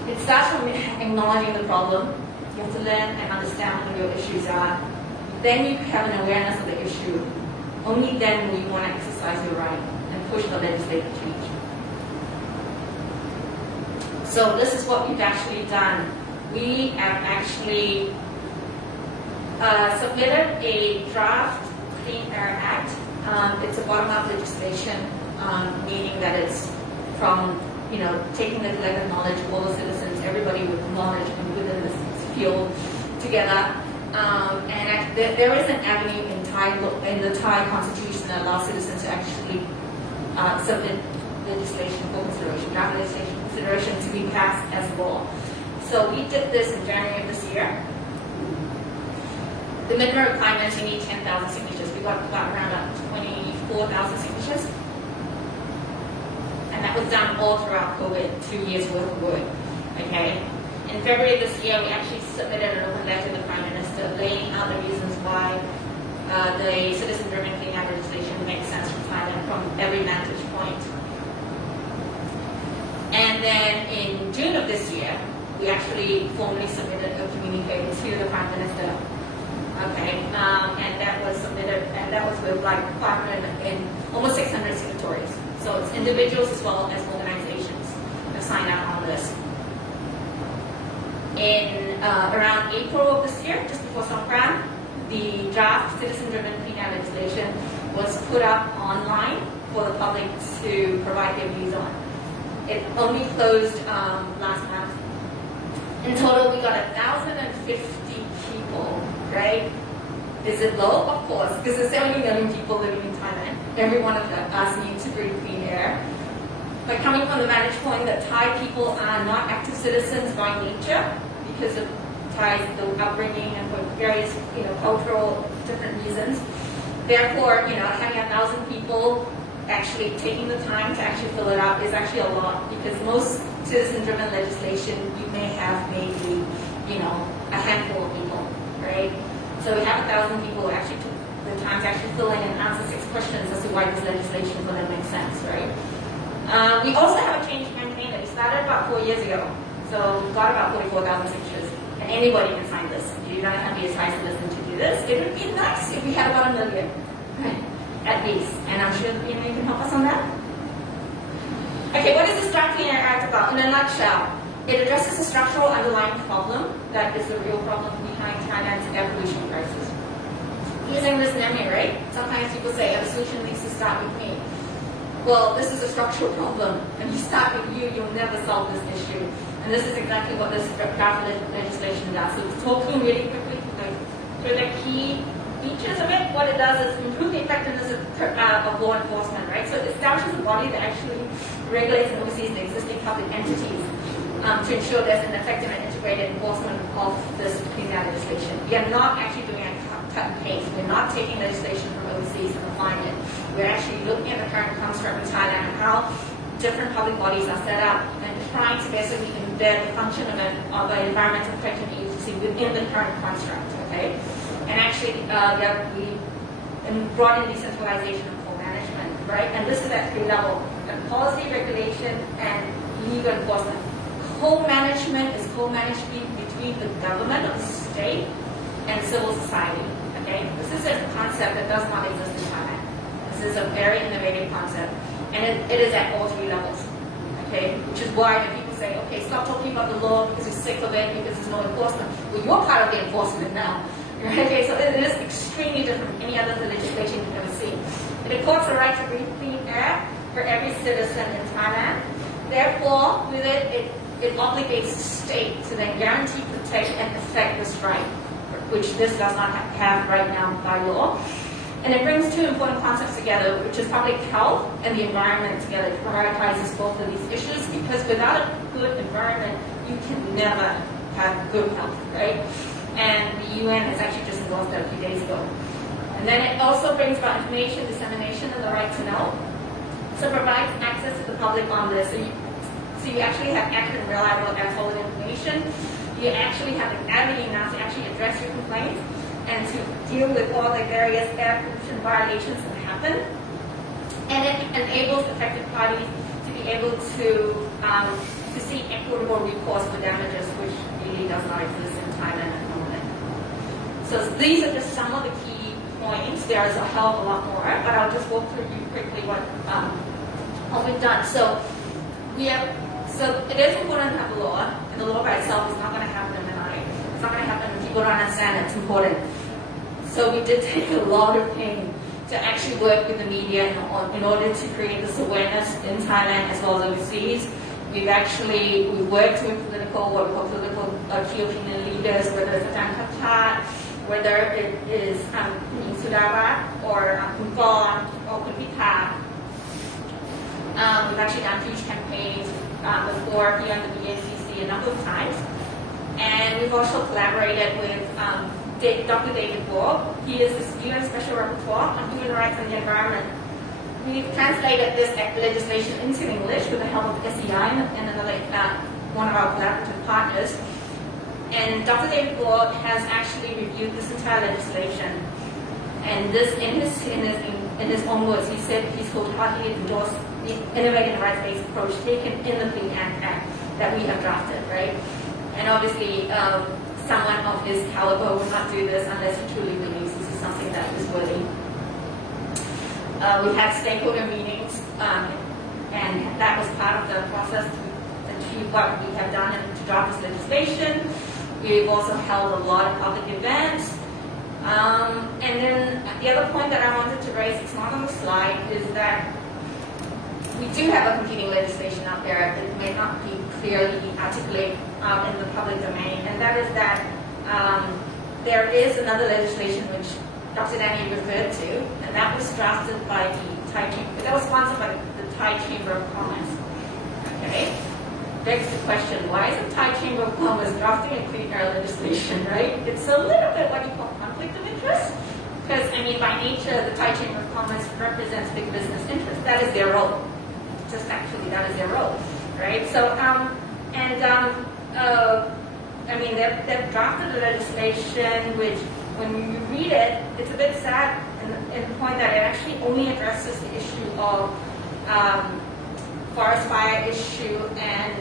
It starts from acknowledging the problem. You have to learn and understand what your issues are. Then you have an awareness of the issue. Only then will you want to exercise your right and push the legislative change. So this is what we've actually done. We have actually submitted a draft Clean Air Act. It's a bottom-up legislation, meaning that it's from, taking the collective knowledge of all the citizens, everybody with knowledge within this field together. And there is an avenue in the Thai Constitution that allows citizens to actually submit legislation for consideration, draft legislation consideration to be passed as law. So we did this in January of this year. The minimum requirement is you need 10,000 signatures. We got around 24,000 signatures. And that was done all throughout COVID, 2 years worth of work. Okay. In February of this year, we actually submitted an open letter to the Prime Minister laying out the reasons why the citizen-driven clean air legislation makes sense for Thailand from every vantage point. And then in June of this year, we actually formally submitted a communique to the Prime Minister. Okay, and that was submitted, and that was with like 500 and almost 600 signatories. So it's individuals as well as organizations have signed out on this. In around April of this year, just before Songkran, the draft citizen-driven clean air legislation was put up online for the public to provide their views on. It only closed last month. In total, we got 1,050 people, right? Is it low? Of course, because there's 70 million people living in Thailand. Every one of us needs to breathe clean air. But coming from the vantage point that Thai people are not active citizens by nature, because of Thai's upbringing and for various, cultural different reasons. Therefore, having 1,000 people actually taking the time to actually fill it out is actually a lot, because most citizen-driven legislation you may have maybe, a handful of people, right? So we have 1,000 people who actually took the time to actually fill in and answer 6 questions as to why this legislation is going to make sense, right? We also have a change campaign that we started about 4 years ago. So we've got about 44,000 signatures, and anybody can sign this. You don't have to be a science listener to do this. It would be nice if we had about 1 million, right? At least. And I'm sure you can help us on that. Okay, what is this Draft Clean Air Act about? In a nutshell, it addresses a structural underlying problem that is the real problem behind Thailand's air pollution crisis. Using this memory, right? Sometimes people say, the solution needs to start with me. Well, this is a structural problem, and you start with you, you'll never solve this issue. And this is exactly what this draft legislation does. So it's talking really quickly through the key features of it. What it does is improve the effectiveness of law enforcement, right? So it establishes a body that actually regulates and oversees the existing public entities to ensure there's an effective and integrated enforcement of this clean air legislation. We are not actually doing a cut and paste. We're not taking legislation from overseas and applying it. We're actually looking at the current construct in Thailand and how different public bodies are set up and trying to basically embed the function of an environmental protection agency within the current construct, okay? And actually, we brought in decentralization and co-management, right? And this is at 3 levels: policy, regulation, and legal enforcement. Co-management is co-management between the government of the state and civil society, okay? This is a concept that does not exist in Thailand. This is a very innovative concept, and it is at all 3 levels, okay? Which is why when people say, okay, stop talking about the law because you're sick of it, because there's no enforcement. Well, you're part of the enforcement now, right? Okay, so it is extremely different from any other legislation you've ever seen. It accords the right to breathe clean air for every citizen in Thailand. Therefore, with it obligates the state to then guarantee, protect, and effect this right, which this does not have right now by law. And it brings 2 important concepts together, which is public health and the environment together. It prioritizes both of these issues because without a good environment, you can never have good health, right? And the UN has actually just endorsed that a few days ago. And then it also brings about information dissemination and the right to know. So it provides access to the public on this. So you actually have accurate and reliable and solid information. You actually have an avenue now to actually address your complaints and to deal with all the various air pollution violations that happen. And it enables affected parties to be able to seek equitable recourse for damages, which really does not exist in Thailand at the moment. So these are just some of the key points. There is a hell of a lot more, but I'll just walk through you quickly what we've done. So it is important to have a law, and the law by itself is not going to happen overnight. It's not going to happen when people don't understand it's important. So we did take a lot of pain to actually work with the media in order to create this awareness in Thailand as well as overseas. We worked with what we call political key opinion leaders, whether it's Ajahn Khattat, whether it is Sudara or Kun or Kun Pitha. We've actually done huge campaigns before here at the BACC a number of times. And we've also collaborated with Dr. David Ward. He is the UN Special Rapporteur on Human Rights and the Environment. We've translated this legislation into English with the help of SEI and another one of our collaborative partners. And Dr. David Ward has actually reviewed this entire legislation. And this, in his own words, he said he's wholeheartedly endorsed the innovative and rights-based approach taken in the Clean Air Act that we have drafted, right? And obviously, someone of his caliber would not do this unless he truly believes this is something that is worthy. We had stakeholder meetings, and that was part of the process to achieve what we have done and to draft this legislation. We've also held a lot of public events. And then the other point that I wanted to raise, it's not on the slide, is that we do have a competing legislation out there that may not be clearly articulated out in the public domain, and that is that there is another legislation which Dr. Danny referred to, and that was drafted by the Thai Chamber. That was sponsored by the Thai Chamber of Commerce. Okay, begs the question: why is the Thai Chamber of Commerce drafting a clean air legislation? Right? It's a little bit what you call conflict of interest, because I mean, by nature, the Thai Chamber of Commerce represents big business interests. That is their role. Just actually, that is their role, right? So I mean, they've drafted the legislation, which when you read it, it's a bit sad in the point that it actually only addresses the issue of forest fire issue and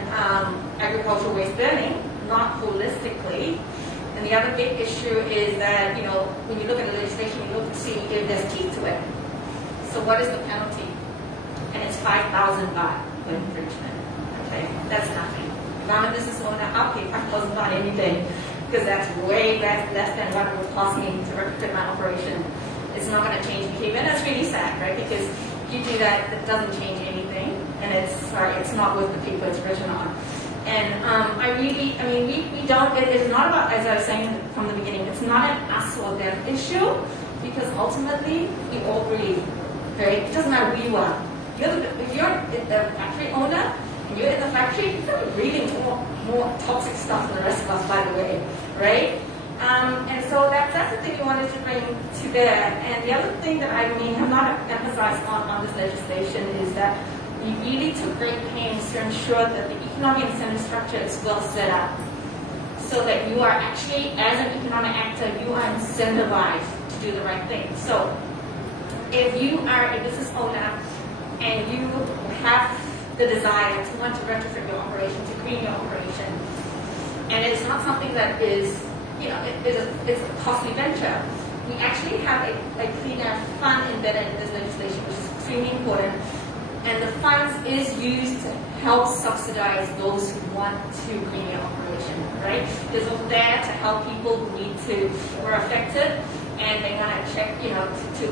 agricultural waste burning, not holistically. And the other big issue is that, you know, when you look at the legislation, you look to see if there's teeth to it. So what is the penalty? And it's 5,000 baht for infringement. Okay, that's nothing. If I'm a business owner, I'll pay 5,000 baht anything, because that's way less than what it would cost me to retrofit my operation. It's not going to change behavior, and that's really sad, right? Because if you do that, it doesn't change anything, and it's not worth the paper it's written on. And we don't, it's not about, as I was saying from the beginning, it's not an us or them issue, because ultimately, we all breathe, right? It doesn't matter who you are. If you're the factory owner, and you're in the factory, you're going to be breathing more toxic stuff than the rest of us, by the way, right? And so that's the thing we wanted to bring to bear. And the other thing that I have not emphasized on this legislation is that we really took great pains to ensure that the economic incentive structure is well set up, so that you are actually, as an economic actor, you are incentivized to do the right thing. So if you are a business owner and you have the desire to want to retrofit your operation, to green your operation, and it's not something that is, you know, it's a costly venture. We actually have a clean air fund embedded in this legislation, which is extremely important. And the funds is used to help subsidize those who want to green their operation, right? It's over there to help people who are affected, and they want to check, you know,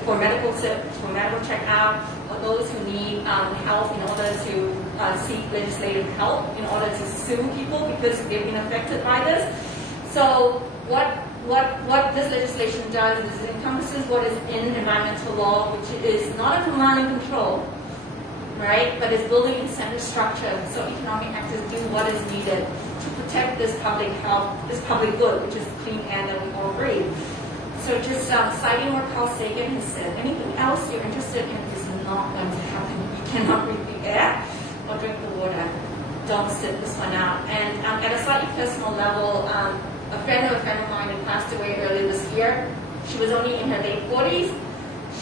for medical checkout, or those who need help in order to seek legislative help in order to sue people because they've been affected by this. So what this legislation does is it encompasses what is in environmental law, which is not a command and control, right? But it's building incentive structure so economic actors do what is needed to protect this public health, this public good, which is clean air that we all breathe. So just citing what Carl Sagan has said, anything else you're interested in is not going to happen. You cannot breathe the air or drink the water. Don't sit this one out. And at a slightly personal level, a friend of mine who passed away earlier this year, she was only in her late 40s.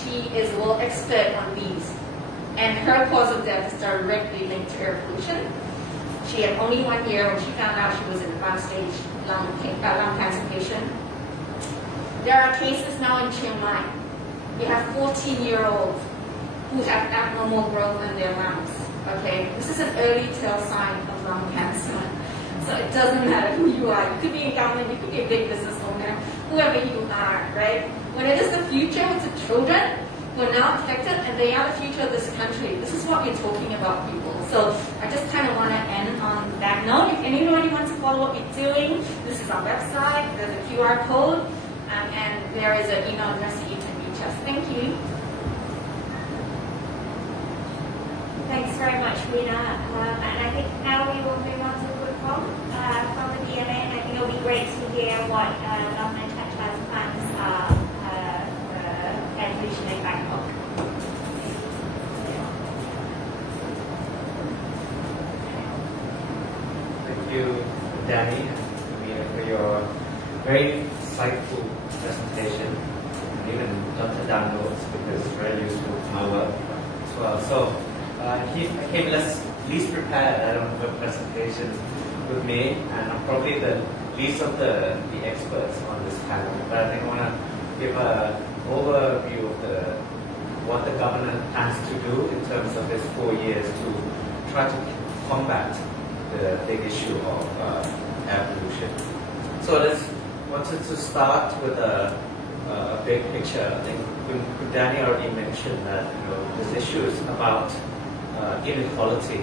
She is a world expert on bees. And her cause of death is directly linked to air pollution. She had only 1 year when she found out she was an advanced stage lung cancer patient. There are cases now in Chiang Mai. We have 14-year-olds who have abnormal growth in their lungs. Okay, this is an early tell sign of lung cancer. So it doesn't matter who you are. You could be in government, you could be a big business owner, whoever you are, right? When it is the future with the children who are now affected, and they are the future of this country. This is what we're talking about, people. So I just kind of want to end on that note. If anybody wants to follow what we're doing, this is our website. There's a QR code, and there is an email address that you can reach us. Thank you. Thanks very much, Rina. And I think now we will move on to the from the DMA, and I think it'll be great to hear what government has plans for air pollution in Bangkok. Thank you, Danny and Mia, for your very insightful presentation, and even jotted down notes because it's very useful to my work as well. So I came least prepared. I don't have a presentation with me, and I'm probably the least of the experts on this panel. But I think I want to give an overview of what the government plans to do in terms of its 4 years to try to combat the big issue of air pollution. So I wanted to start with a big picture. I think Danny already mentioned that there's issues about inequality,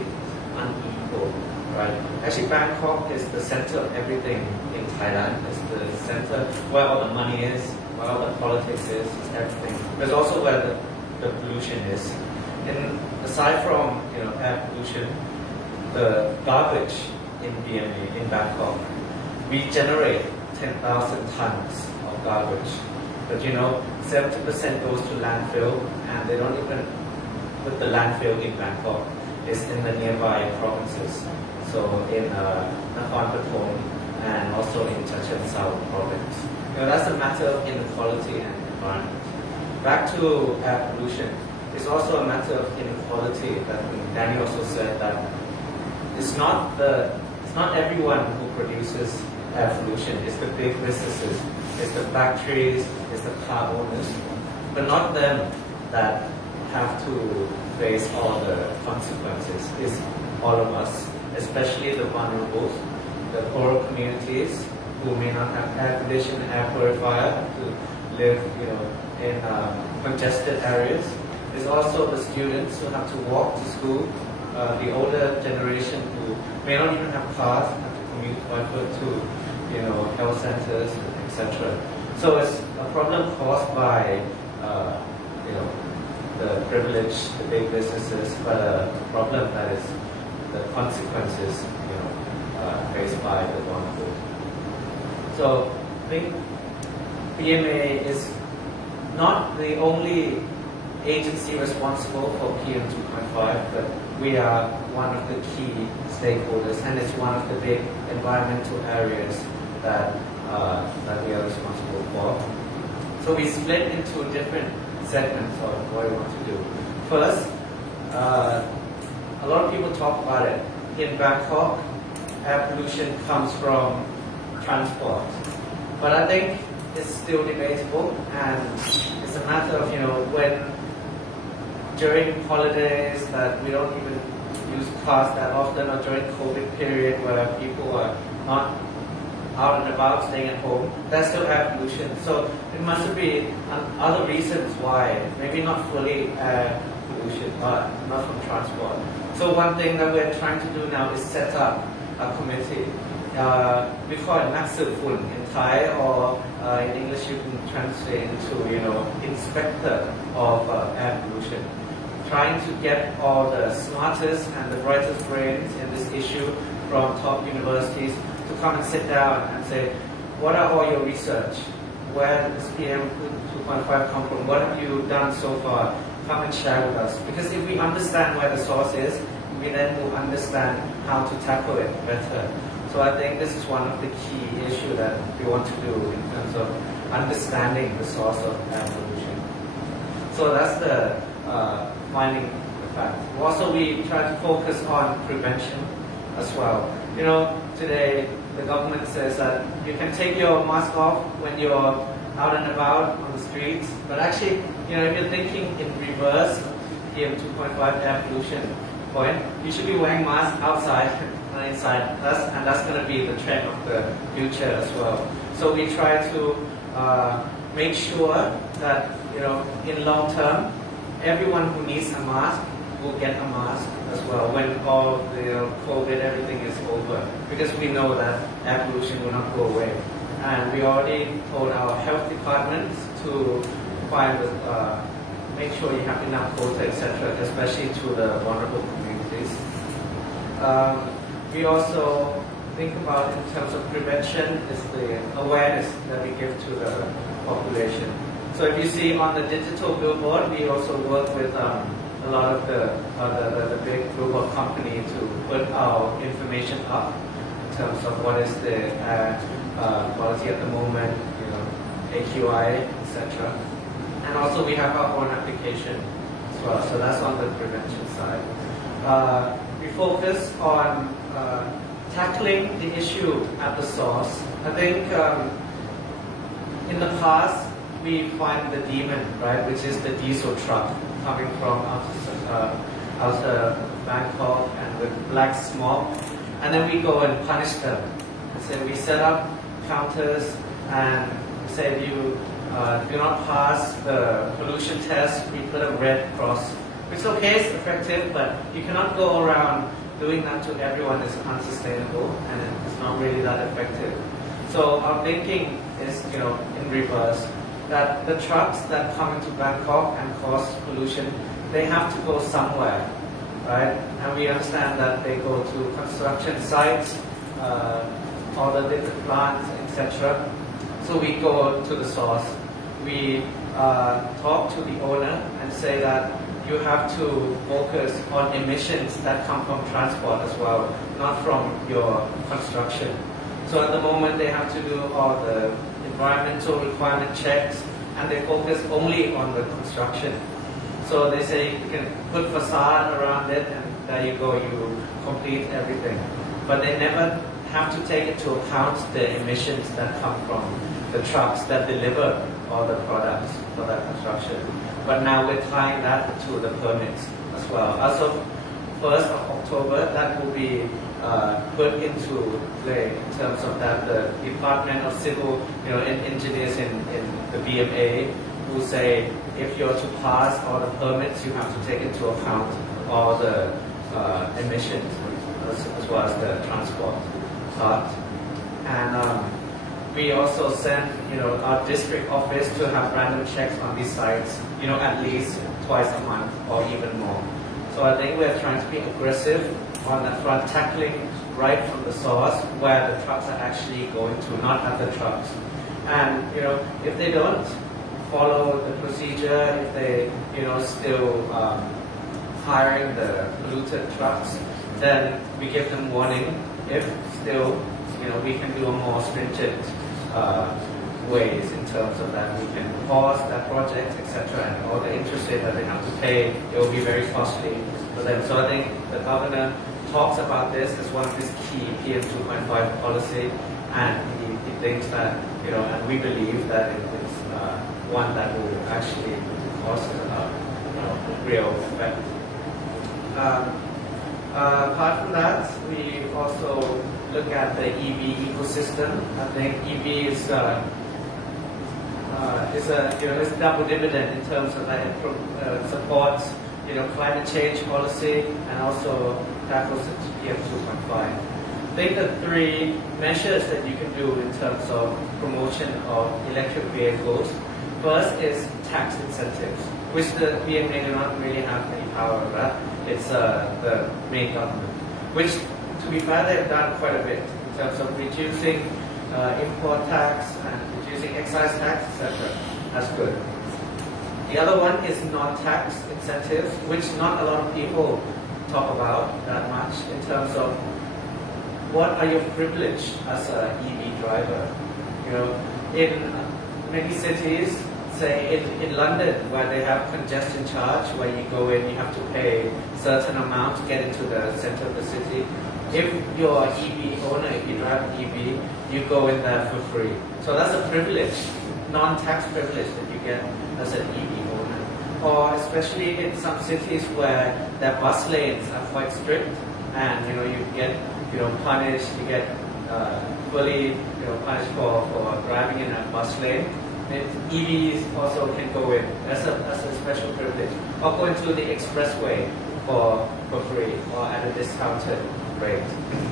unequal, right? Actually, Bangkok is the center of everything in Thailand. It's the center where all the money is, where all the politics is, everything. But it's also where the pollution is. And aside from air pollution, the garbage in BMA, in Bangkok, we generate 10,000 tons of garbage. But 70% goes to landfill, and they don't even put the landfill in Bangkok. It's in the nearby provinces. So in Nakhon Pathom, and also in Junction province. That's a matter of inequality and environment. Back to air pollution, it's also a matter of inequality that Danny also said that it's not everyone who produces air pollution. It's the big businesses, it's the factories, it's the car owners, but not them that have to face all the consequences. It's all of us, especially the vulnerable, the poor communities who may not have air conditioned, air purifier to live, in congested areas. There's also the students who have to walk to school, the older generation who may not even have cars, have to commute by foot to, health centers, etc. So it's a problem caused by, the privilege, the big businesses, but a problem that is the consequences, faced by the vulnerable. So I think PMA is not the only agency responsible for PM 2.5, but we are one of the key stakeholders, and it's one of the big environmental areas that we are responsible for. So we split into different segments of what we want to do. First, a lot of people talk about it. In Bangkok, air pollution comes from transport, but I think it's still debatable, and it's a matter of when during holidays that we don't even use cars that often, or during COVID period where people are not out and about, staying at home, that's still air pollution. So it must be other reasons why, maybe not fully air pollution, but not from transport. So one thing that we're trying to do now is set up a committee. We call it Naksupun in Thai, or in English you can translate into, inspector of air pollution. Trying to get all the smartest and the brightest brains in this issue from top universities to come and sit down and say, what are all your research? Where did this PM 2.5 come from? What have you done so far? Come and share with us. Because if we understand where the source is, we then will understand how to tackle it better. So I think this is one of the key issues that we want to do in terms of understanding the source of air pollution. So that's the finding the fact. Also, we try to focus on prevention as well. Today the government says that you can take your mask off when you're out and about on the streets, but actually, if you're thinking in reverse, PM 2.5 air pollution point, you should be wearing masks outside, not inside. That's going to be the trend of the future as well. So we try to make sure that in long term, everyone who needs a mask will get a mask as well when all the COVID, everything is over, because we know that air pollution will not go away. And we already told our health departments to find make sure you have enough quota, etc., especially to the vulnerable communities. We also think about, in terms of prevention, is the awareness that we give to the population. So if you see on the digital billboard, we also work with a lot of the big group of companies to put our information up in terms of what is the quality at the moment, AQI, etc. And also we have our own application as well. So that's on the prevention side. We focus on tackling the issue at the source. I think in the past, we find the demon, right, which is the diesel truck coming from outer Bangkok and with black smoke, and then we go and punish them. So we set up counters and say if you do not pass the pollution test, we put a red cross. It's okay, it's effective, but you cannot go around doing that to everyone. It's unsustainable and it's not really that effective. So our thinking is, in reverse, that the trucks that come into Bangkok and cause pollution, they have to go somewhere, right? And we understand that they go to construction sites, all the different plants, etc. So we go to the source. We talk to the owner and say that you have to focus on emissions that come from transport as well, not from your construction. So at the moment they have to do all the environmental requirement checks, and they focus only on the construction. So they say you can put facade around it and there you go, you complete everything. But they never have to take into account the emissions that come from the trucks that deliver all the products for that construction. But now we're tying that to the permits as well. As of 1st of October, that will be put into play in terms of that the Department of Civil Engineers in the BMA will say if you're to pass all the permits, you have to take into account all the emissions as well as the transport part. And we also send our district office to have random checks on these sites at least twice a month or even more. So I think we're trying to be aggressive on that front, tackling right from the source where the trucks are actually going to, not at the trucks. And if they don't follow the procedure, if they still hiring the polluted trucks, then we give them warning. If still we can do a more stringent ways in terms of that we can pause that project, etc. And all the interest rate that they have to pay, it will be very costly for them. So I think the governor talks about this as one of his key PM 2.5 policy, and he thinks that and we believe that it is one that will actually cause real effect. Apart from that, we also look at the EV ecosystem. I think EV is it's double dividend in terms of that it supports climate change policy and also tackles the PM 2.5. I think the three measures that you can do in terms of promotion of electric vehicles. First is tax incentives, which the BMA do not really have any power over. It's the main government, which, to be fair, they've done quite a bit in terms of reducing import tax and reducing excise tax, etc. That's good. The other one is non-tax incentives, which not a lot of people talk about that much in terms of what are your privilege as an EV driver. In many cities, say in London, where they have congestion charge, where you go in, you have to pay a certain amount to get into the center of the city. If you're an EV owner, if you drive an EV, you go in there for free. So that's a privilege, non-tax privilege that you get as an EV owner. Or especially in some cities where their bus lanes are quite strict, and you get punished, you get fully punished for driving in a bus lane. EVs also can go in as a special privilege, or go into the expressway for free or at a discounted rate.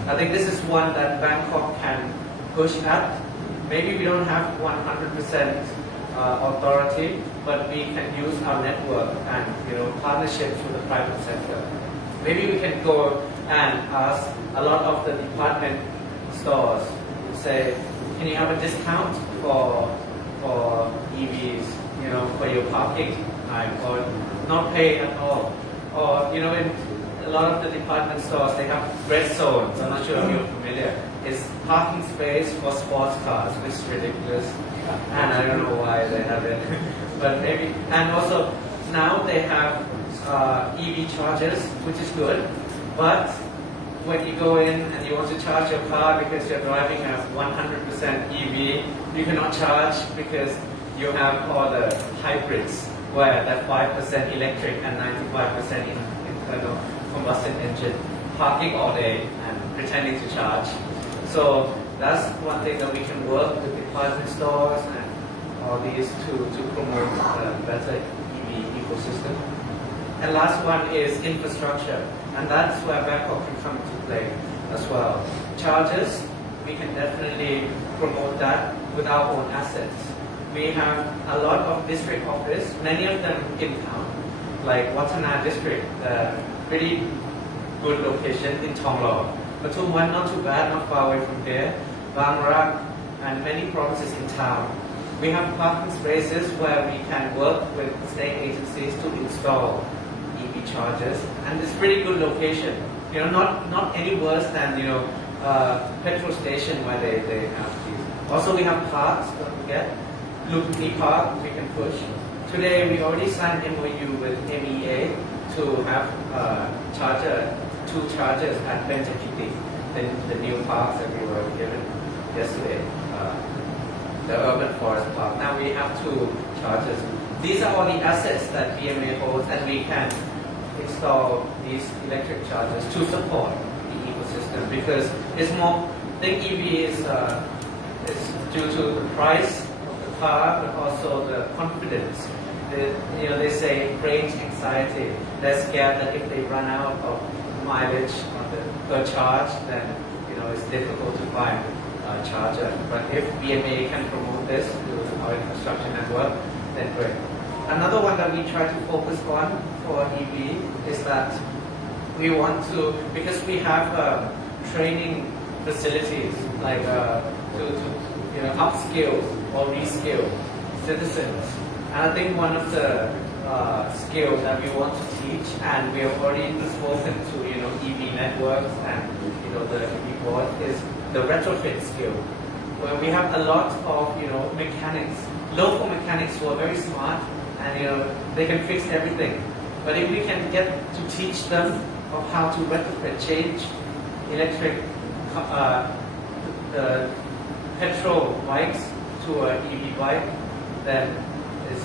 I think this is one that Bangkok can push at. Maybe we don't have 100% authority, but we can use our network and partnerships with the private sector. Maybe we can go and ask a lot of the department stores, say, can you have a discount for EVs, for your parking time, or not pay at all. Or, in a lot of the department stores, they have red zones. I'm not sure if you're familiar. It's parking space for sports cars, which is ridiculous. And I don't know why they have it. But maybe, and also, now they have EV chargers, which is good. But when you go in and you want to charge your car because you're driving a 100% EV, you cannot charge because you have all the hybrids where that 5% electric and 95% internal combustion engine parking all day and pretending to charge. So that's one thing that we can work with department stores and all these to promote a better EV ecosystem. And last one is infrastructure, and that's where Bangkok can come into play as well. Chargers, we can definitely promote that with our own assets. We have a lot of district office, many of them in town, like Watana district, pretty good location in Thonglor. Pathum Wan, not too bad, not far away from here. Bang Rak, and many provinces in town. We have parking spaces where we can work with state agencies to install EV chargers, and it's pretty good location. Not any worse than petrol station where they have these. Also, we have parks, don't forget. Lukni Park, we can push. Today, we already signed MOU with MEA to have two chargers at Benjakiti, the new parks that we were given yesterday, the urban forest park. Now we have 2 chargers. These are all the assets that BMA holds, and we can install these electric chargers to support the ecosystem, because it's more, I think EV is due to the price of the car, but also the confidence. They say range anxiety. They're scared that if they run out of mileage on the per charge, then it's difficult to find a charger. But if BMA can promote this to our infrastructure network, then great. Another one that we try to focus on for EV is that we want to, because we have training facilities like to upskill or reskill citizens. And I think one of the skills that we want to teach, and we have already spoken to EV networks and the EV board, is the retrofit skill, where we have a lot of mechanics, local mechanics who are very smart, and they can fix everything. But if we can get to teach them of how to retrofit, change electric petrol bikes to an EV bike, then it's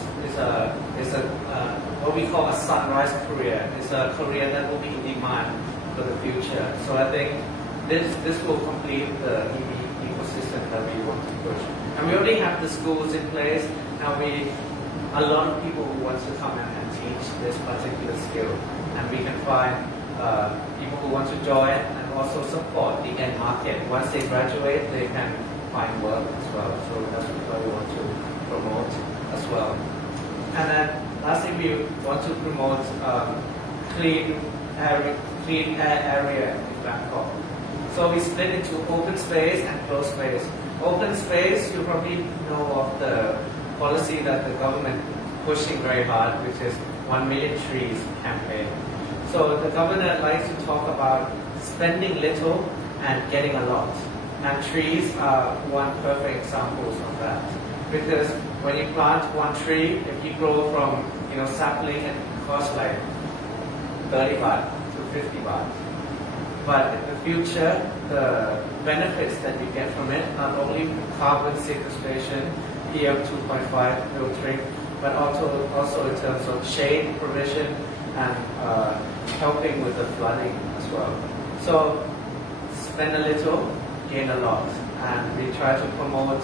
what we call a sunrise career. It's a career that will be in demand for the future. So I think this will complete the EV ecosystem that we want to push. And we already have the schools in place. Now a lot of people who want to come in and teach this particular skill, and we can find people who want to join and also support the end market. Once they graduate, they can find work as well. So that's what we want to promote as well. And then lastly, we want to promote clean air area in Bangkok. So we split into open space and closed space. Open space, you probably know of the policy that the government pushing very hard, which is 1 million trees campaign. So the governor likes to talk about spending little and getting a lot. And trees are one perfect example of that. Because when you plant one tree, if you grow from sapling, it costs like 30 baht to 50 baht. But in the future, the benefits that you get from it, not only carbon sequestration, PM 2.5 filtering, but also in terms of shade provision and helping with the flooding as well. So spend a little, gain a lot, and we try to promote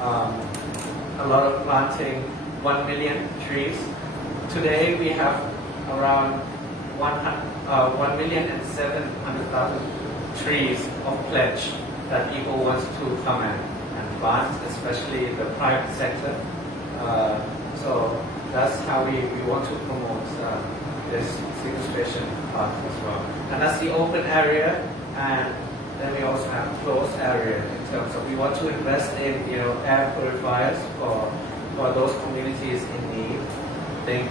a lot of planting 1 million trees. Today we have around 1,700,000 trees of pledge that people want to come and plant, especially the private sector. So that's how we want to promote this sequestration part as well. And that's the open area, and then we also have closed area in terms of we want to invest in air purifiers for those communities in need. I think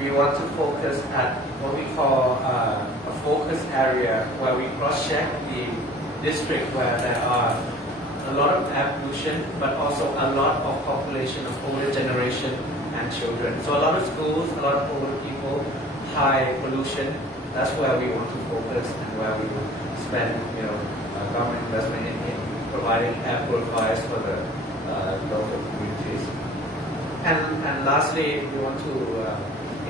we want to focus at what we call a focus area, where we cross-check the district where there are a lot of air pollution, but also a lot of population of older generation and children. So a lot of schools, a lot of older people, high pollution. That's where we want to focus and where we will spend, government investment in providing air purifiers for the local communities. And lastly, we want to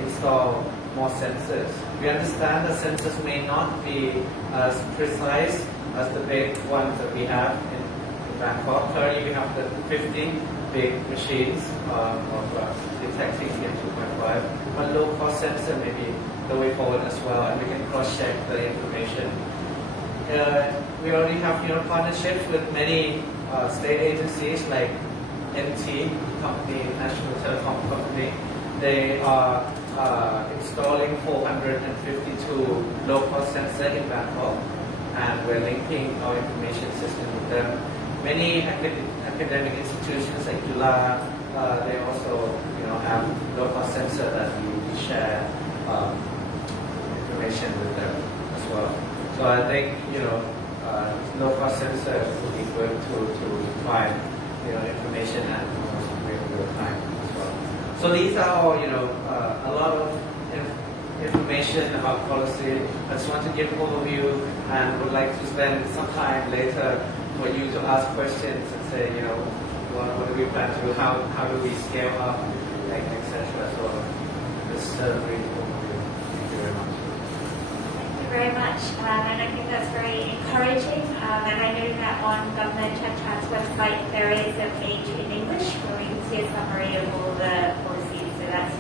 install more sensors. We understand the sensors may not be as precise as the big ones that we have in Bangkok. Currently, we have the 50 big machines of detecting PM 2.5, but low-cost sensor may be the way forward as well, and we can cross-check the information. We already have partnerships with many state agencies like NT company, National Telecom Company. They are installing 452 low-cost sensors in Bangkok, and we're linking our information system with them. Many academic institutions like Jula, they also have low-cost sensor that we share information with them as well. So I think low-cost sensor would be good to find information at real time as well. So these are all a lot of information about policy. I just want to give an overview and would like to spend some time later for you to ask questions and say, what do we plan to do? How do we scale up, etc. So this is a brief overview. Thank you very much. Thank you very much, and I think that's very encouraging. And I know that on Governor Chan Chan's website there is a page in English where we can see a summary of all the policies. So that's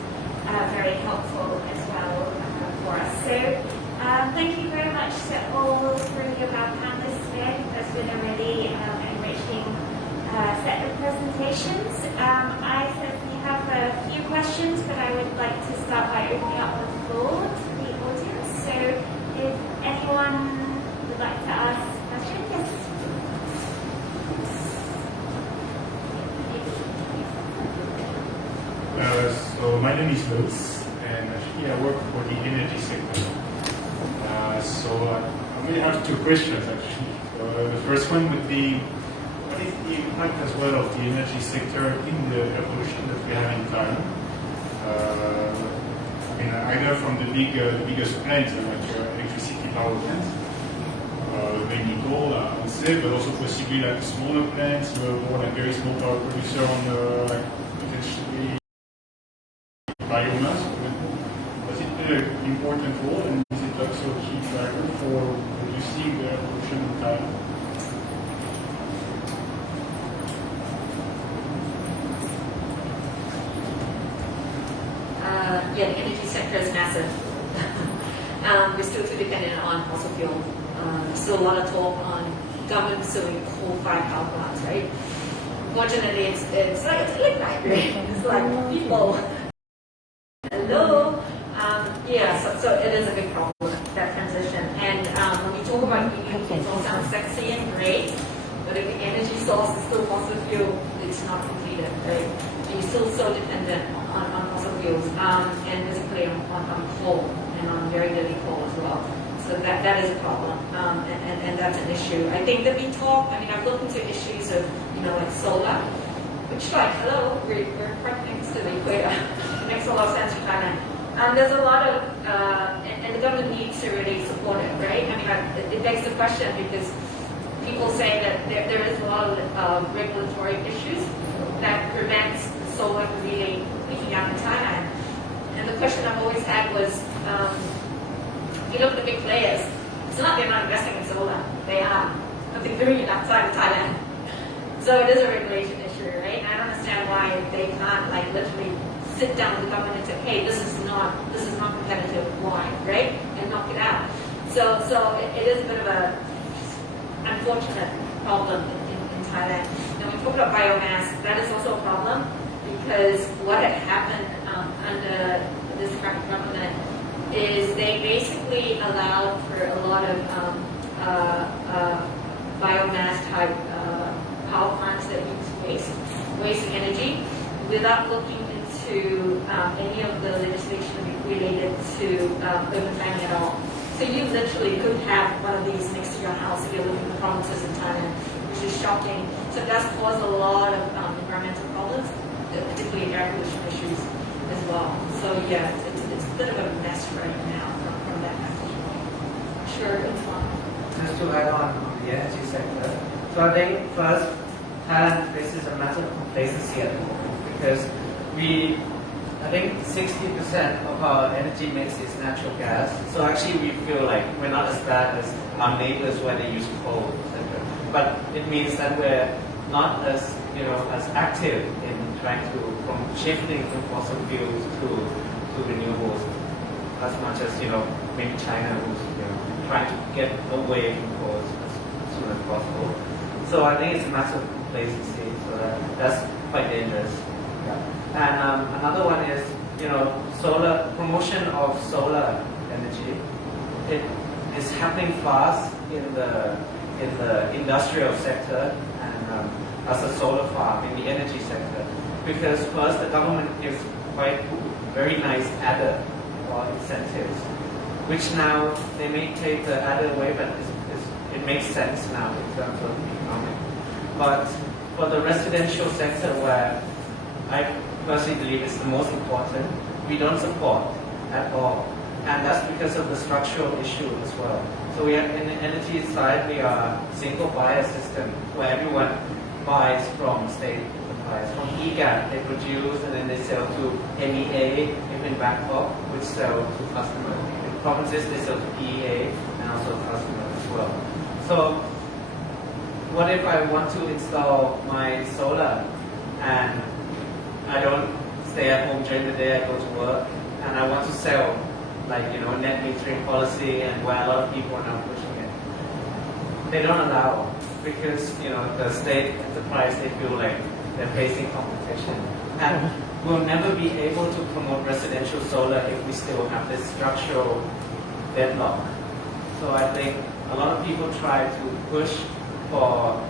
very helpful as well for us. So thank you very much to all three of our panelists today. That's been a really enriching set of presentations. I certainly have a few questions, but I would like to start by opening up the floor to the audience. So if anyone would like to ask a question, yes. So my name is Luz, and actually I work for the energy sector. I may have two questions actually. The first one would be, what is the impact as well of the energy sector in the evolution that we have in Thailand? Either from the biggest plants, like electricity power plants, maybe coal, I would say, but also possibly like smaller plants, more like very small power producer on potentially biomass. Does it play an important role, and is it also a key driver for reducing the evolution in Thailand? Yeah, the energy sector is massive. We're still too dependent on fossil fuel. Still a lot of talk on government pursuing coal-fired power plants, right? Unfortunately, it's like a lignite, right? It's like people. Hello. So it is a big problem, that transition. And when we talk about EVs, it all sounds sexy and great, but if the energy source is still fossil fuel, it's not completed, right? And you're still so dependent on fossil fuels, and basically on coal, and on very dirty coal as well. So that is a problem, and that's an issue. I think that I've looked into issues of, like solar, which hello, we're quite next to the equator. It makes a lot of sense for Thailand. There's a lot of, and the government needs to really support it, right? It begs the question because people say that there is a lot of regulatory issues that prevents solar from really picking up in Thailand. And the question I've always had was, you look at the big players, it's not they're not investing in solar, they are, but they're doing it outside of Thailand. So it is a regulation issue, right? And I don't understand why they can't literally sit down with the government and say, hey, this is not competitive, why, right? And knock it out. So it is a bit of a unfortunate problem in Thailand. Now when we talk about biomass, that is also a problem because what had happened under this current government is they basically allowed for a lot of biomass type power plants that use waste energy without looking into any of the legislation related to urban planning at all. So you literally could have one of these next to your house if you're living in the provinces in Thailand, which is shocking. So it does cause a lot of environmental problems, particularly air pollution issues as well. So yeah, it's a bit of a mess right now from that vantage point. Sure, it's fine. Just to add on the energy sector. So I think first, Thailand faces a massive complacency at the moment because I think 60% of our energy mix is natural gas. So actually we feel like we're not as bad as our neighbors where they use coal, etc. But it means that we're not as as active in trying to from shifting from fossil fuels to renewables as much as maybe China who's trying to get away from coal as soon as possible. So I think it's a massive complacency. So that's quite dangerous. Yeah. And another one is solar promotion of solar energy. It is happening fast in the industrial sector and as a solar farm in the energy sector because first the government gives quite very nice adder or incentives, which now they may take the adder away, but it makes sense now in terms of economic. But for the residential sector, where I personally believe it's the most important, we don't support at all. And that's because of the structural issue as well. So we are, in the energy side, we are single buyer system where everyone buys from state suppliers. From EGAT, they produce and then they sell to MEA in Bangkok, which sell to customers. In provinces, they sell to PEA and also customers as well. So what if I want to install my solar and I don't stay at home during the day, I go to work, and I want to sell, like, net metering policy and where a lot of people are now pushing it. They don't allow, because, the state enterprise, they feel like they're facing competition. And we'll never be able to promote residential solar if we still have this structural deadlock. So I think a lot of people try to push for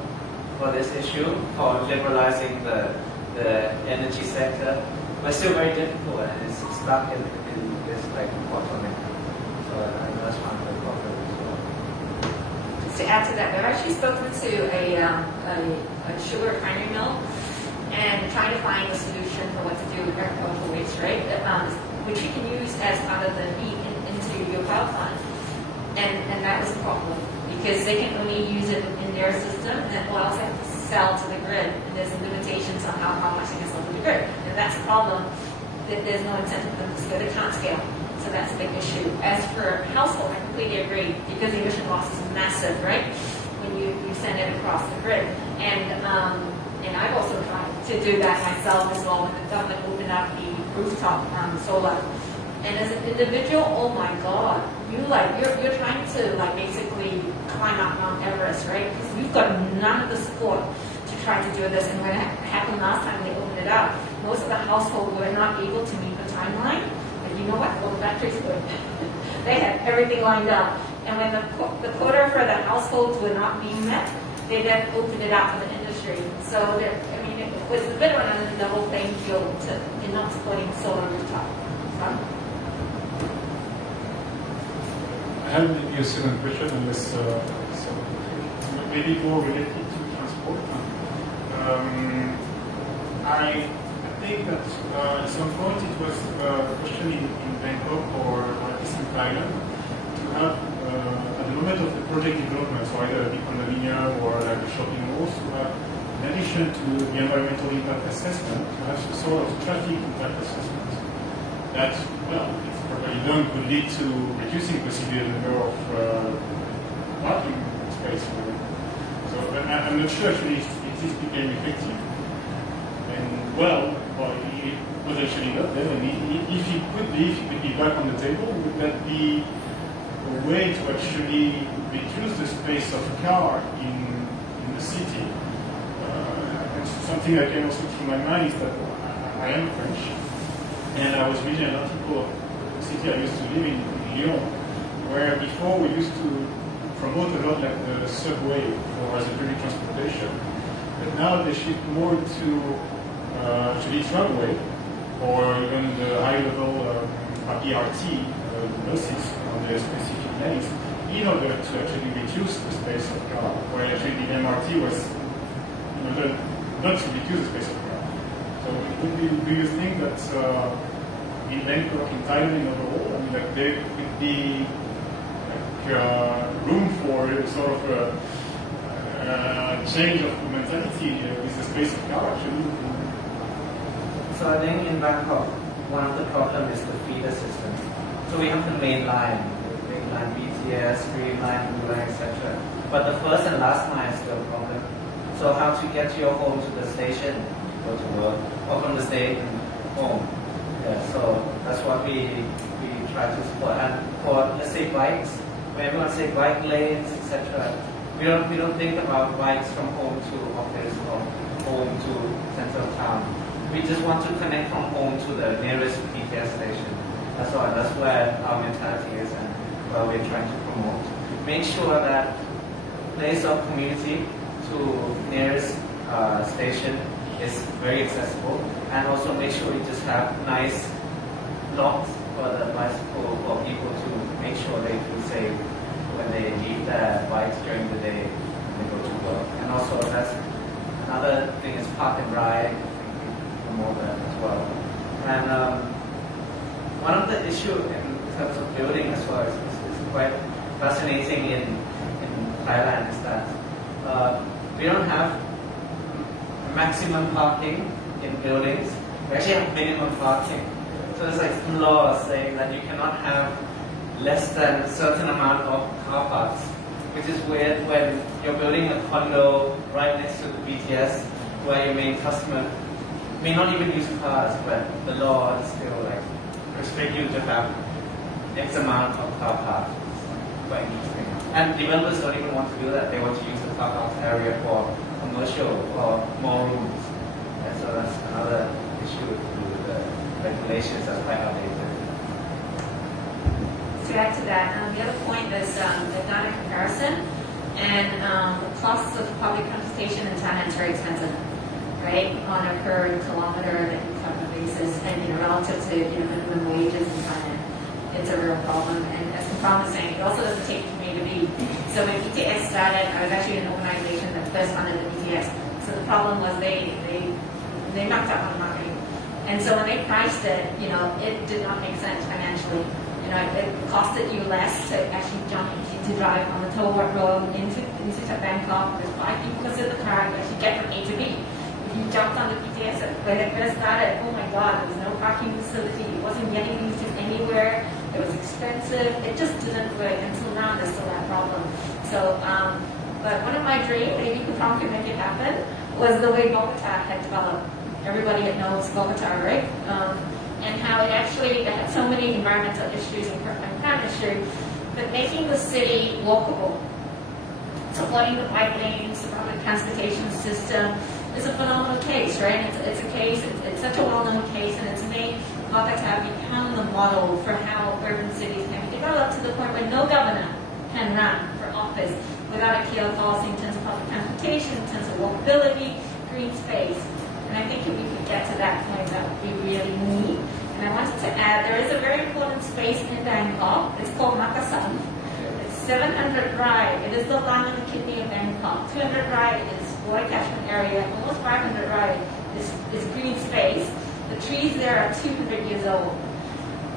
this issue, for liberalizing the energy sector, but it's still very difficult and it's stuck in this like bottleneck. So I think that's one of the problems as well. Just to add to that, I've actually spoken to a sugar refinery mill and trying to find a solution for what to do with agricultural waste, right? Which you can use as part of the heat into your power plant. And that was a problem because they can only use it in their system and will also have to sell to the grid. And there's limitations on how much they can sell to the grid. And that's a problem. There's no incentive for them to scale. They can't scale. So that's a big issue. As for household, I completely agree because the emission loss is massive, right? When you send it across the grid. And I've also tried to do that myself as well when the government opened up the rooftop solar. And as an individual, oh my God, you're trying to like basically climb up Mount Everest, right? Because you've got none of the support to try to do this. And when it happened last time they opened it up, most of the households were not able to meet the timeline. But you know what? Well, the batteries were. They had everything lined up. And when the quota for the households were not being met, they then opened it up to the industry. So it was a bit of a double playing field in not supporting solar rooftop. So, I have maybe a second question on this, maybe more related to transport. I think that at some point it was a question in Bangkok or at least in Thailand to have, at the moment of the project development, so either a big condominium or like a shopping malls, to have, in addition to the environmental impact assessment, to have some sort of traffic impact assessment. That, well, it's probably done could lead to reducing possibly the number of parking space. So I'm not sure actually if this became effective. And well, it potentially not then. And if it could be back on the table, would that be a way to actually reduce the space of car in the city? Something that came also to my mind is that I am French, and I was reading an article of the city I used to live in Lyon, where before we used to promote a lot like the subway for as a public transportation, but now they shift more to the tramway or even the high-level ERT buses on the specific lanes in order to actually reduce the space of car, where actually the MRT was not to reduce the space of car. So do you think that in Bangkok, in Thailand overall, like there could be room for sort of a change of mentality with the space of car actually? So I think in Bangkok, one of the problems is the feeder system. So we have the main line BTS, Green Line, Blue Line, etc. But the first and last mile is still a problem. So how to get your home to the station, go to work, or from the station home. Yeah, so that's what we try to support. And for, let's say, bikes, when everyone say bike lanes, etc., we don't think about bikes from home to office or home to central town. We just want to connect from home to the nearest BTS station. That's where our mentality is and what we're trying to promote. Make sure that place of community to nearest station is very accessible, and also make sure we just have nice lots for the bicycle for people to make sure they feel safe when they leave their bikes during the building as well. It's quite fascinating in Thailand is that we don't have maximum parking in buildings. We actually have minimum parking. So there's like some laws saying that you cannot have less than a certain amount of car parks, which is weird when you're building a condo right next to the BTS where your main customer may not even use cars, but the law is still like restrict you to have X amount of car parks. Quite interesting. And developers don't even want to do that. They want to use the car park area for commercial or more rooms. And so that's another issue with the regulations that are quite outdated. To add to that, the other point is they've done a comparison, and the costs of public transportation in Thailand is very expensive, right? On a per kilometer basis, and relative to minimum wages in Thailand, it's a real problem. And as Kapran was saying, it also doesn't take from A to B. So when BTS started, I was actually in an organization that first funded the BTS. So the problem was they knocked out on marketing, and so when they priced it, it did not make sense financially. It costed you less to actually to drive on the toll road into Bangkok with 5 people in the car to actually get from A to B. If you jumped on the BTS when it first started, oh my God, there was no parking facility. It wasn't getting used anywhere. It was expensive. It just didn't work. Until now, there's still that problem. So, but one of my dreams, maybe Kupram could make it happen, was the way Bogota had developed. Everybody knows Bogota, right? And how it had so many environmental issues and crime issues, but making the city walkable, supporting the bike lanes, the public transportation system is a phenomenal case, right? It's a case, it's such a well-known case, and it's made Bogota become the model for how urban cities can be developed to the point where no governor can run for office without a clear policy in terms of public transportation, in terms of walkability, green space. And I think if we could get to that point, that would be really neat. And I wanted to add, there is a very important space in Bangkok. It's called Makassar. It's 700 Rai. It is the lung and the kidney of Bangkok. 200 Rai is water catchment area. Almost 500 Rai is green space. The trees there are 200 years old.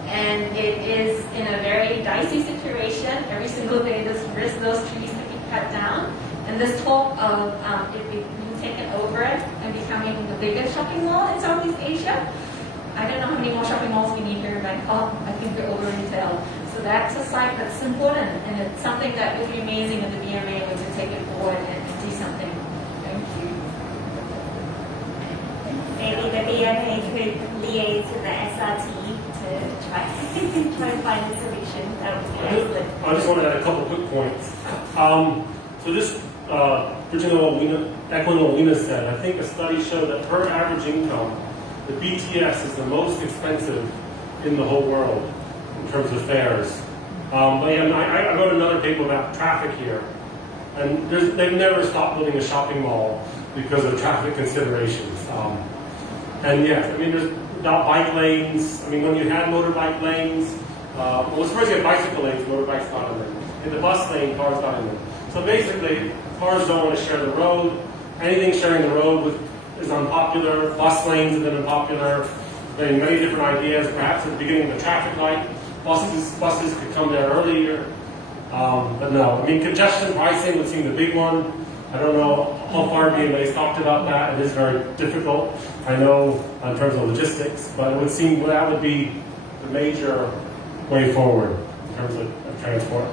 And it is in a very dicey situation. Every single day there's risk those trees can be cut down. And this talk of it being taken over and becoming the biggest shopping mall in Southeast Asia. I don't know how many more shopping malls we need here in Bangkok. I think we're over retail. So that's a site that's important, and it's something that would be amazing if the BMA were to take it forward and do something. Thank you. Maybe the BMA could liaise with the SRT to try and find a solution. That would be excellent. I just want to add a couple quick points. So this, echoing what Lena said, I think a study showed that per average income, the BTS is the most expensive in the whole world in terms of fares. But yeah, I wrote another paper about traffic here, and they've never stopped building a shopping mall because of traffic considerations. And yes, there's about bike lanes. When you had motorbike lanes, first you had bicycle lanes, motorbikes not in them. In the bus lane, cars not in them. So basically, cars don't want to share the road. Anything sharing the road is unpopular. Bus lanes have been unpopular. There are many different ideas. Perhaps at the beginning of the traffic light, buses could come there earlier. But no, congestion pricing would seem the big one. I don't know how far BMA's talked about that. It is very difficult, I know, in terms of logistics, but it would seem that would be the major way forward in terms of transport.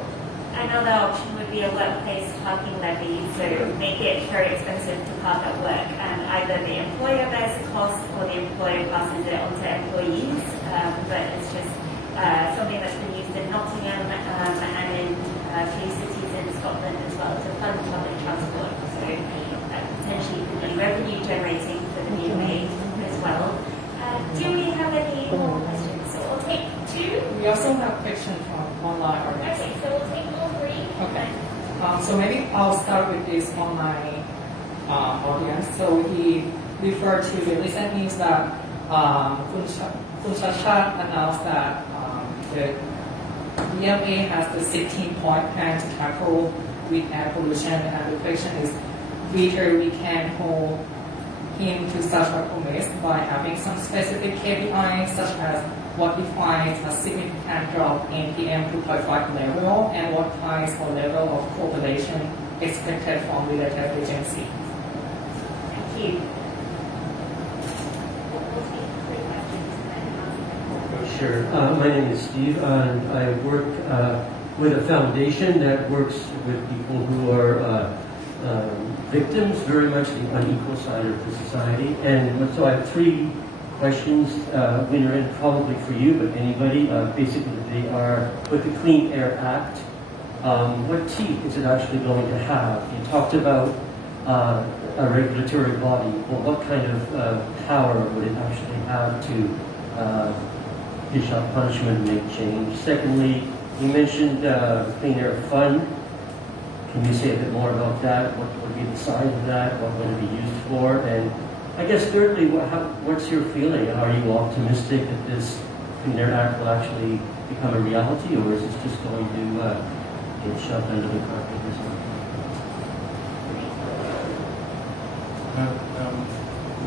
Another option would be a workplace parking levy, so make it very expensive to park at work, and either the employer bears the cost or the employer passes it on to employees. But it's just something that's been used in Nottingham and in a few cities in Scotland as well to fund public transport. So potentially could be revenue generating for the BMA as well. Do we have any more questions? So we'll take two. We also have questions from online audience. Okay, so we'll take all three. Okay. So maybe I'll start with this online audience. So he referred to the recent news that Kun Shashat announced that the BMA has the 16-point plan to tackle with air pollution, and the question is whether we can hold him to such a promise by having some specific KPIs such as what defines a significant drop in PM 2.5 level, and what price or level of cooperation expected from related agencies? Thank you. We'll take 3 questions and then answer them. Sure. My name is Steve, and I work with a foundation that works with people who are victims, very much the unequal side of the society. And so I have 3 questions, Winner, and probably for you, but anybody. Basically, they are with the Clean Air Act. What teeth is it actually going to have? You talked about a regulatory body. Well, what kind of power would it actually have to dish out punishment and make change? Secondly, you mentioned Clean Air Fund. Can you say a bit more about that? What would be the size of that? What would it be used for? And I guess thirdly, what's your feeling? Are you optimistic that this Clean Air Act will actually become a reality, or is this just going to get shoved under the carpet or something?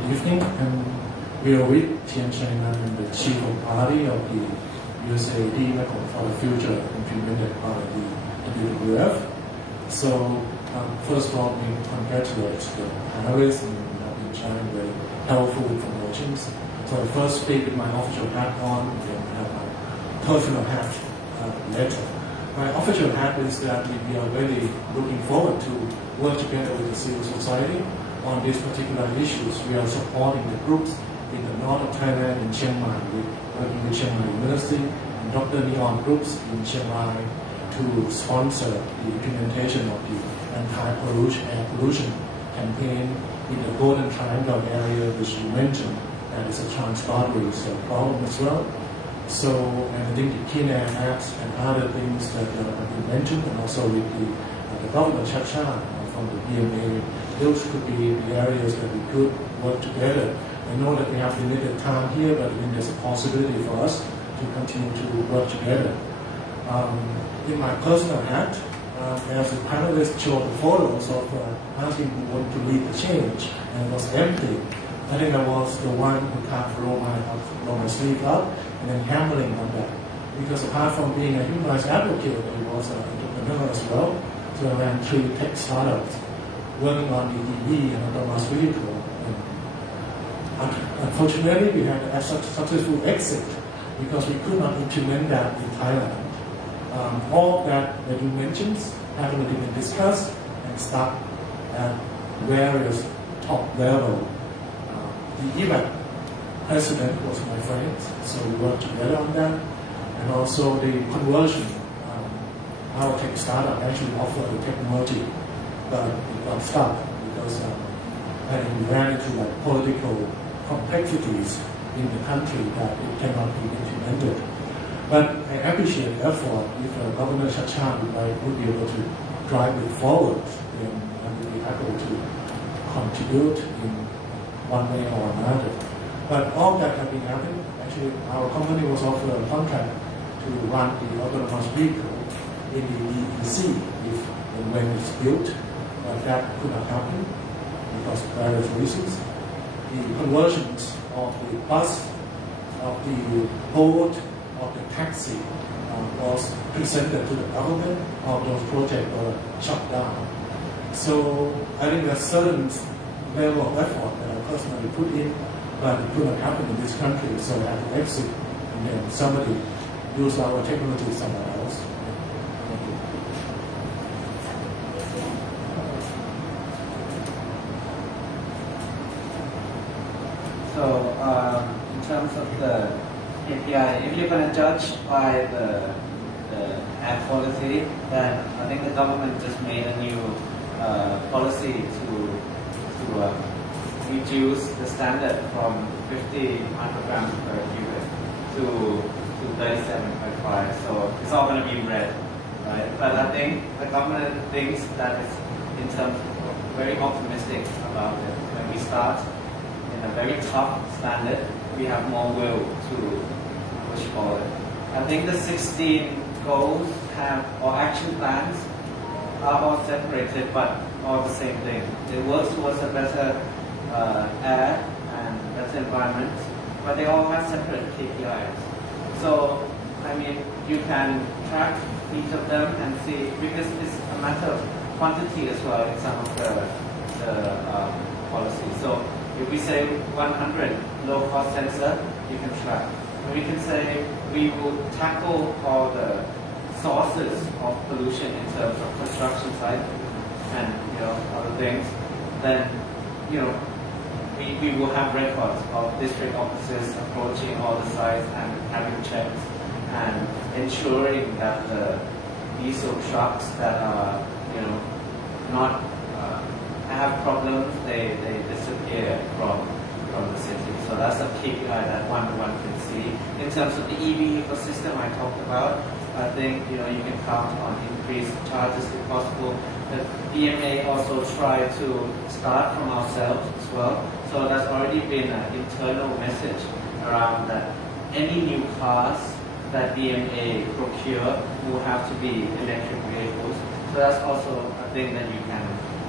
Good evening. We are with Tian China and the Chief of Party of the USAID Network for the Future implemented by the WWF. So first of all, we congratulate the panelists and been sharing very helpful informations. So I first speak with my official hat on and then have my personal hat later. My official hat is that we are really looking forward to work together with the civil society on these particular issues. We are supporting the groups in the north of Thailand in Chiang Mai, working with Chiang Mai University and Dr. Neon groups in Chiang Mai to sponsor the implementation of the air pollution campaign in the Golden Triangle area, which you mentioned, that is a trans-boundary problem as well. So, and I think the Clean Air Act and other things that have been mentioned, and also with the Governor Chacha from the BMA, those could be the areas that we could work together. I know that we have limited time here, but I think there's a possibility for us to continue to work together. In my personal hat, as the panelists showed the photos of asking who wanted to lead the change, and it was empty. I think I was the one who can't roll my sleeve up and then hammering on that. Because apart from being a human rights advocate, I was an entrepreneur as well. So I ran 3 tech startups working on the EV and autonomous vehicle. And unfortunately, we had a successful exit because we could not implement that in Thailand. All that you mentioned have already been discussed and stuck at various top level. The EVAC president was my friend, so we worked together on that. And also the conversion, our tech startup actually offered the technology, but it got stuck because I think we ran into political complexities in the country that it cannot be implemented. But I appreciate the effort. If Governor Chachan would be able to drive it forward, then I would be able to contribute in one way or another. But all that have been happening. Actually, our company was offered a contract to run the autonomous vehicle in the EEC if and when it's built, but that could not happen because of various reasons. The conversions of the bus, of the boat, of the taxi was presented to the government. All those projects were shut down. So I think there's certain level of effort that I personally put in, but it could not happen in this country, so I had to exit, and then somebody used our technology somewhere else. Thank you. So, in terms of the KPI, if you're going to judge by the air quality, then I think the government just made a new policy to reduce the standard from 50 micrograms per cubic to 37.5. So it's all going to be red, right? But I think the government thinks that it's in terms of very optimistic about it. When we start in a very tough standard, we have more will to push forward. I think the 16 goals or action plans are all separated, but all the same thing. It works towards a better air and better environment, but they all have separate KPIs. So, I mean, you can track each of them and see, because it's a matter of quantity as well in some of the policies. So, if we say 100 low-cost sensor, you can track. And we can say we will tackle all the sources of pollution in terms of construction site and other things. Then we will have records of district officers approaching all the sites and having checks and ensuring that the diesel trucks that are not have problems, they disappear from the city. So that's a KPI that one can see. In terms of the EV ecosystem I talked about, I think you can count on increased charges if possible. The DMA also tried to start from ourselves as well. So that's already been an internal message around that any new cars that DMA procure will have to be electric vehicles. So that's also a thing that you can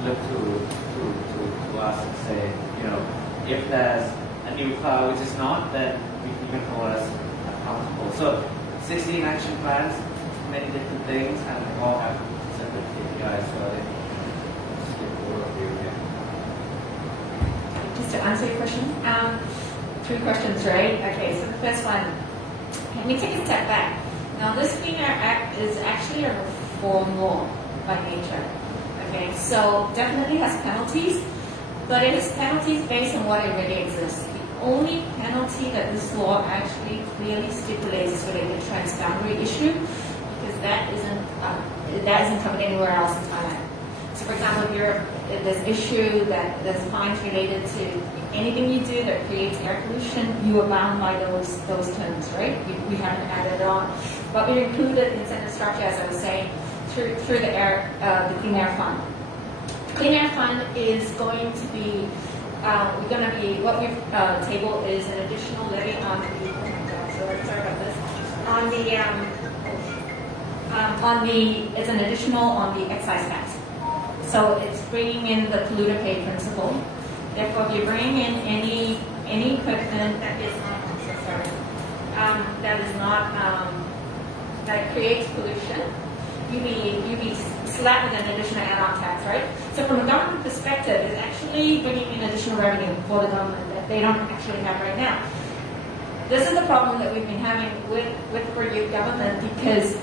look to us and say, if there's a new car which is not, then you can hold us accountable. So 16 action plans, many different things, and they all have separate KPIs. So I think just give an overview here. Just to answer your question, 3 questions, right? Okay, so the first one, let me take a step back. Now, this Clean Air Act is actually a reform law by nature. Okay, so definitely has penalties, but it has penalties based on what already exists. The only penalty that this law actually clearly stipulates is related to trans-boundary issue, because that isn't covered anywhere else in Thailand. So, for example, if there's issue that there's fines related to anything you do that creates air pollution, you are bound by those terms, right? We haven't added it on, but we included incentive structure, as I was saying, through the Clean Air Fund. Clean Air Fund is going to be, what we've tabled is an additional levy on the, oh my God, sorry about this, it's an additional on the excise tax. So it's bringing in the polluter pay principle. Therefore, if you're bringing in any equipment that is not, that creates pollution, you'd be slapped with an additional add-on tax, right? So from a government perspective, it's actually bringing in additional revenue for the government that they don't actually have right now. This is the problem that we've been having with your government, because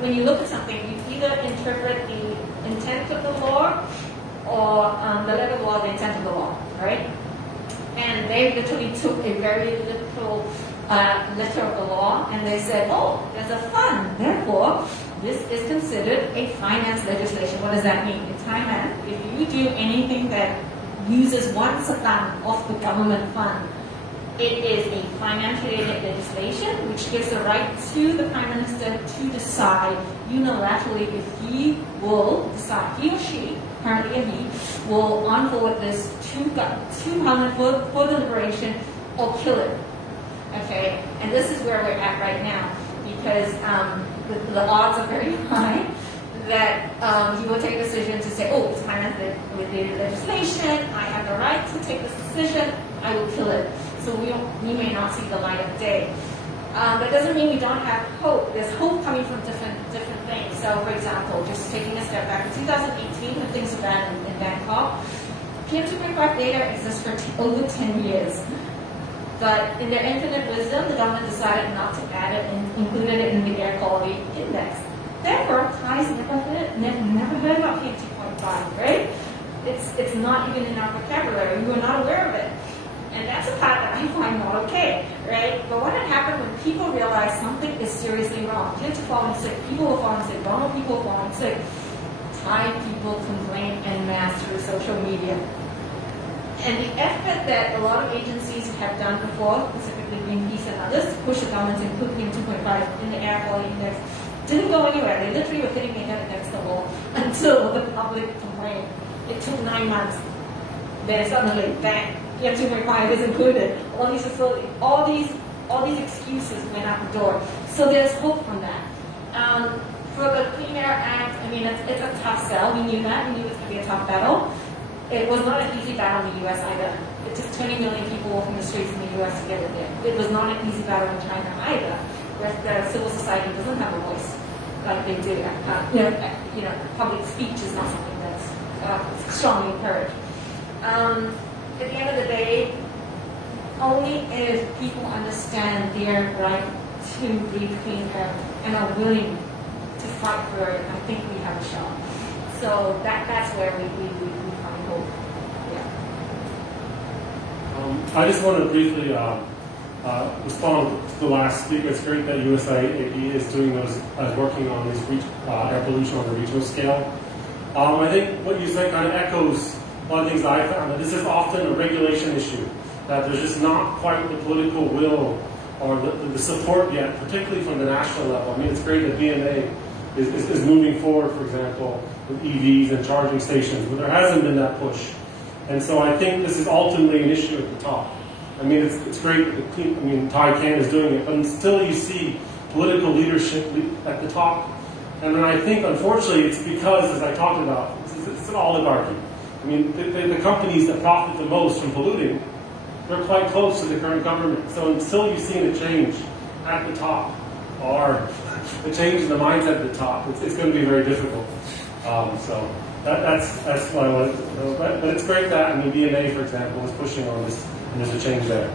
when you look at something, you either interpret the intent of the law or the letter of the law, the intent of the law, right? And they literally took a very literal letter of the law, and they said, oh, there's a fund, therefore this is considered a finance legislation. What does that mean? In Thailand, if you do anything that uses 1 satang of the government fund, it is a finance-related legislation which gives the right to the Prime Minister to decide unilaterally if he will decide, he or she, currently a he, will on-forward this to Parliament for deliberation or kill it. Okay, and this is where we're at right now, because the odds are very high that he will take a decision to say, oh, it's finance with the legislation, I have the right to take this decision, I will kill it. So we may not see the light of day. That doesn't mean we don't have hope. There's hope coming from different things. So, for example, just taking a step back, in 2018, when things were bad in Bangkok, PM2.5 data exists for over 10 years. But in their infinite wisdom, the government decided not to add it and included it in the air quality index. Therefore, Thais never heard about PM2.5, right? It's not even in our vocabulary. We were not aware of it. And that's a part that I find not okay, right? But what had happened when people realized something is seriously wrong? Kids are falling sick, people are falling sick, vulnerable people are falling sick. Thai people complain en masse through social media. And the effort that a lot of agencies have done before, specifically Greenpeace and others, to push the government to include PM2.5 in the air quality index, didn't go anywhere. They literally were hitting their head against the wall until the public complained. It took 9 months. Then suddenly, bang, PM2.5 is included. All these facilities, all these excuses went out the door. So there's hope from that. For the Clean Air Act, I mean, it's a tough sell. We knew that. We knew it was going to be a tough battle. It was not an easy battle in the U.S. either. It took 20 million people walking the streets in the US to get it there. It was not an easy battle in China either, where the civil society doesn't have a voice like they do. Public speech is not something that's strongly encouraged. At the end of the day, only if people understand their right to breathe clean air and are willing to fight for it, I think we have a shot. So that's where we find hope. Yeah. I just want to briefly respond to the last speaker. It's great that USAID is doing those, working on this air pollution on the regional scale. I think what you said kind of echoes a lot of things that I found. That this is often a regulation issue. That there's just not quite the political will or the support yet, particularly from the national level. I mean, it's great that BMA is moving forward, for example, with EVs and charging stations, but there hasn't been that push. And so I think this is ultimately an issue at the top. I mean, it's great that Thailand is doing it, but until you see political leadership at the top, and then I think, unfortunately, it's because, as I talked about, it's an oligarchy. I mean, the companies that profit the most from polluting, they're quite close to the current government. So until you've seen a change at the top, or a change in the mindset at the top, it's going to be very difficult. So that's what I wanted to know. But it's great that, BMA, for example, is pushing on this, and there's a change there.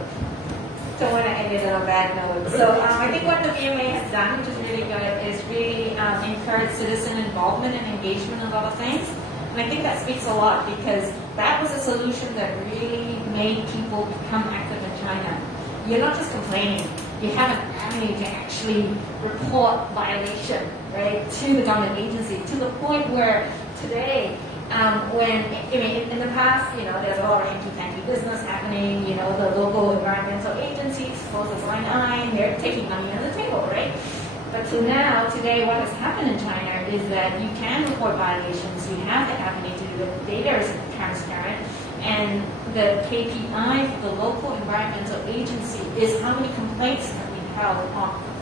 Don't want to end it on a bad note. So I think what the BMA has done, which is really good, is really encourage citizen involvement and engagement in a lot of things. And I think that speaks a lot because that was a solution that really made people become active in China. You're not just complaining. You have an avenue to actually report violation, right, to the government agency, to the point where today, in the past, there's a lot of hanky-panky business happening, the local environmental agencies, closes line eye, they're taking money on the table, right? But today, what has happened in China is that you can report violations, you have the avenue to do it, data is transparent, and the KPI for the local environmental agency is how many complaints have been held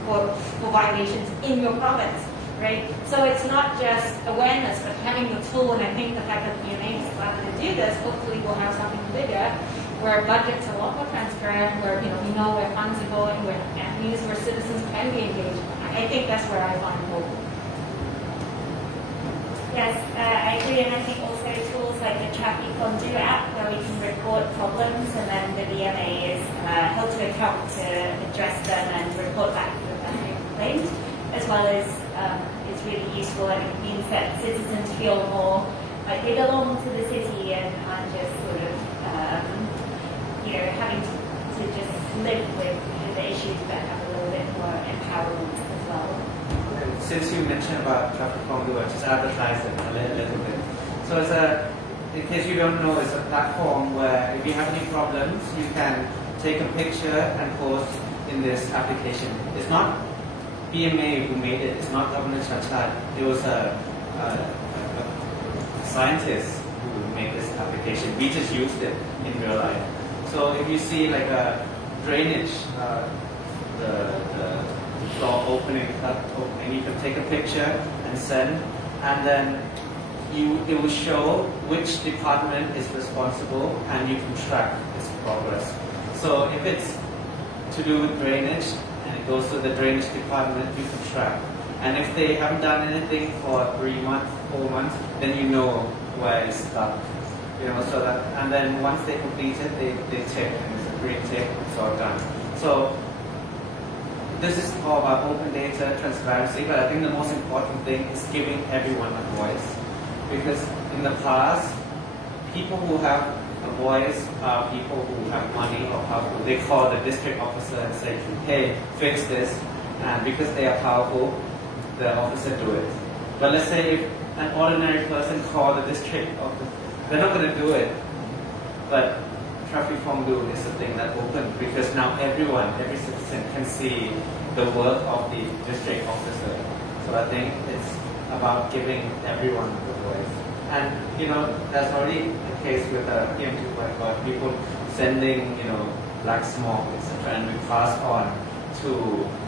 for violations in your province, right? So it's not just awareness, but having the tool, and I think the fact that the BMA has started to do this, hopefully we'll have something bigger, where budgets are a lot more transparent, where we know where funds are going, where avenues where citizens can be engaged. I think that's where I find hope. Yes, I agree, and I think also tools like the Traffic Fondue app, where we can report problems, and then the BMA is held to account to address them and report back to the family complaint, as well as it's really useful, and it means that citizens feel more like they belong to the city and aren't just sort of having to just live with the issues, but have a little bit more empowerment as well. Since you mentioned about Traffic Fondue, I'll just advertise it a little bit. So in case you don't know, it's a platform where if you have any problems, you can take a picture and post in this application. It's not BMA who made it, it's not Governor Chachat. It was a scientist who made this application. We just used it in real life. So if you see like a drainage, the door opening, you can take a picture and send, and then it will show which department is responsible, and you can track its progress. So if it's to do with drainage and it goes to the drainage department, you can track. And if they haven't done anything for 3 months, 4 months, then you know where it's stuck. So that, and then once they complete it, they check, and it's a green tick, it's all done. So this is all about open data, transparency, but I think the most important thing is giving everyone a voice. Because in the past, people who have a voice are people who have money or powerful. They call the district officer and say, hey, fix this. And because they are powerful, the officer do it. But let's say if an ordinary person call the district officer, they're not going to do it. But Traffic Fondue is a thing that opened because now every citizen can see the work of the district officer. So I think it's about giving everyone the voice. And there's already a case with PM 2.5, people sending black smoke, etc., and we pass on to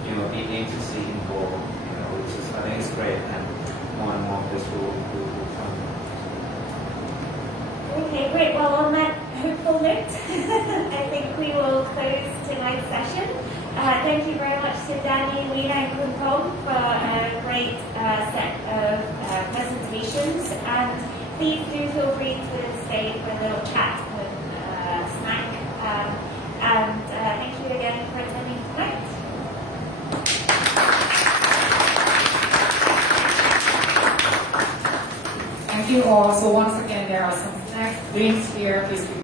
the agency involved, which is, I think is great, and more of this will come. Okay, great. Well, on that hopeful musical note, I think we will close tonight's session. Thank you very much to Danny, Lena, and Kun Kong for a great set of presentations. And please do feel free to stay for a little chat and snack. And thank you again for attending tonight. Thank you all. So once again, there are some snacks, drinks here. Please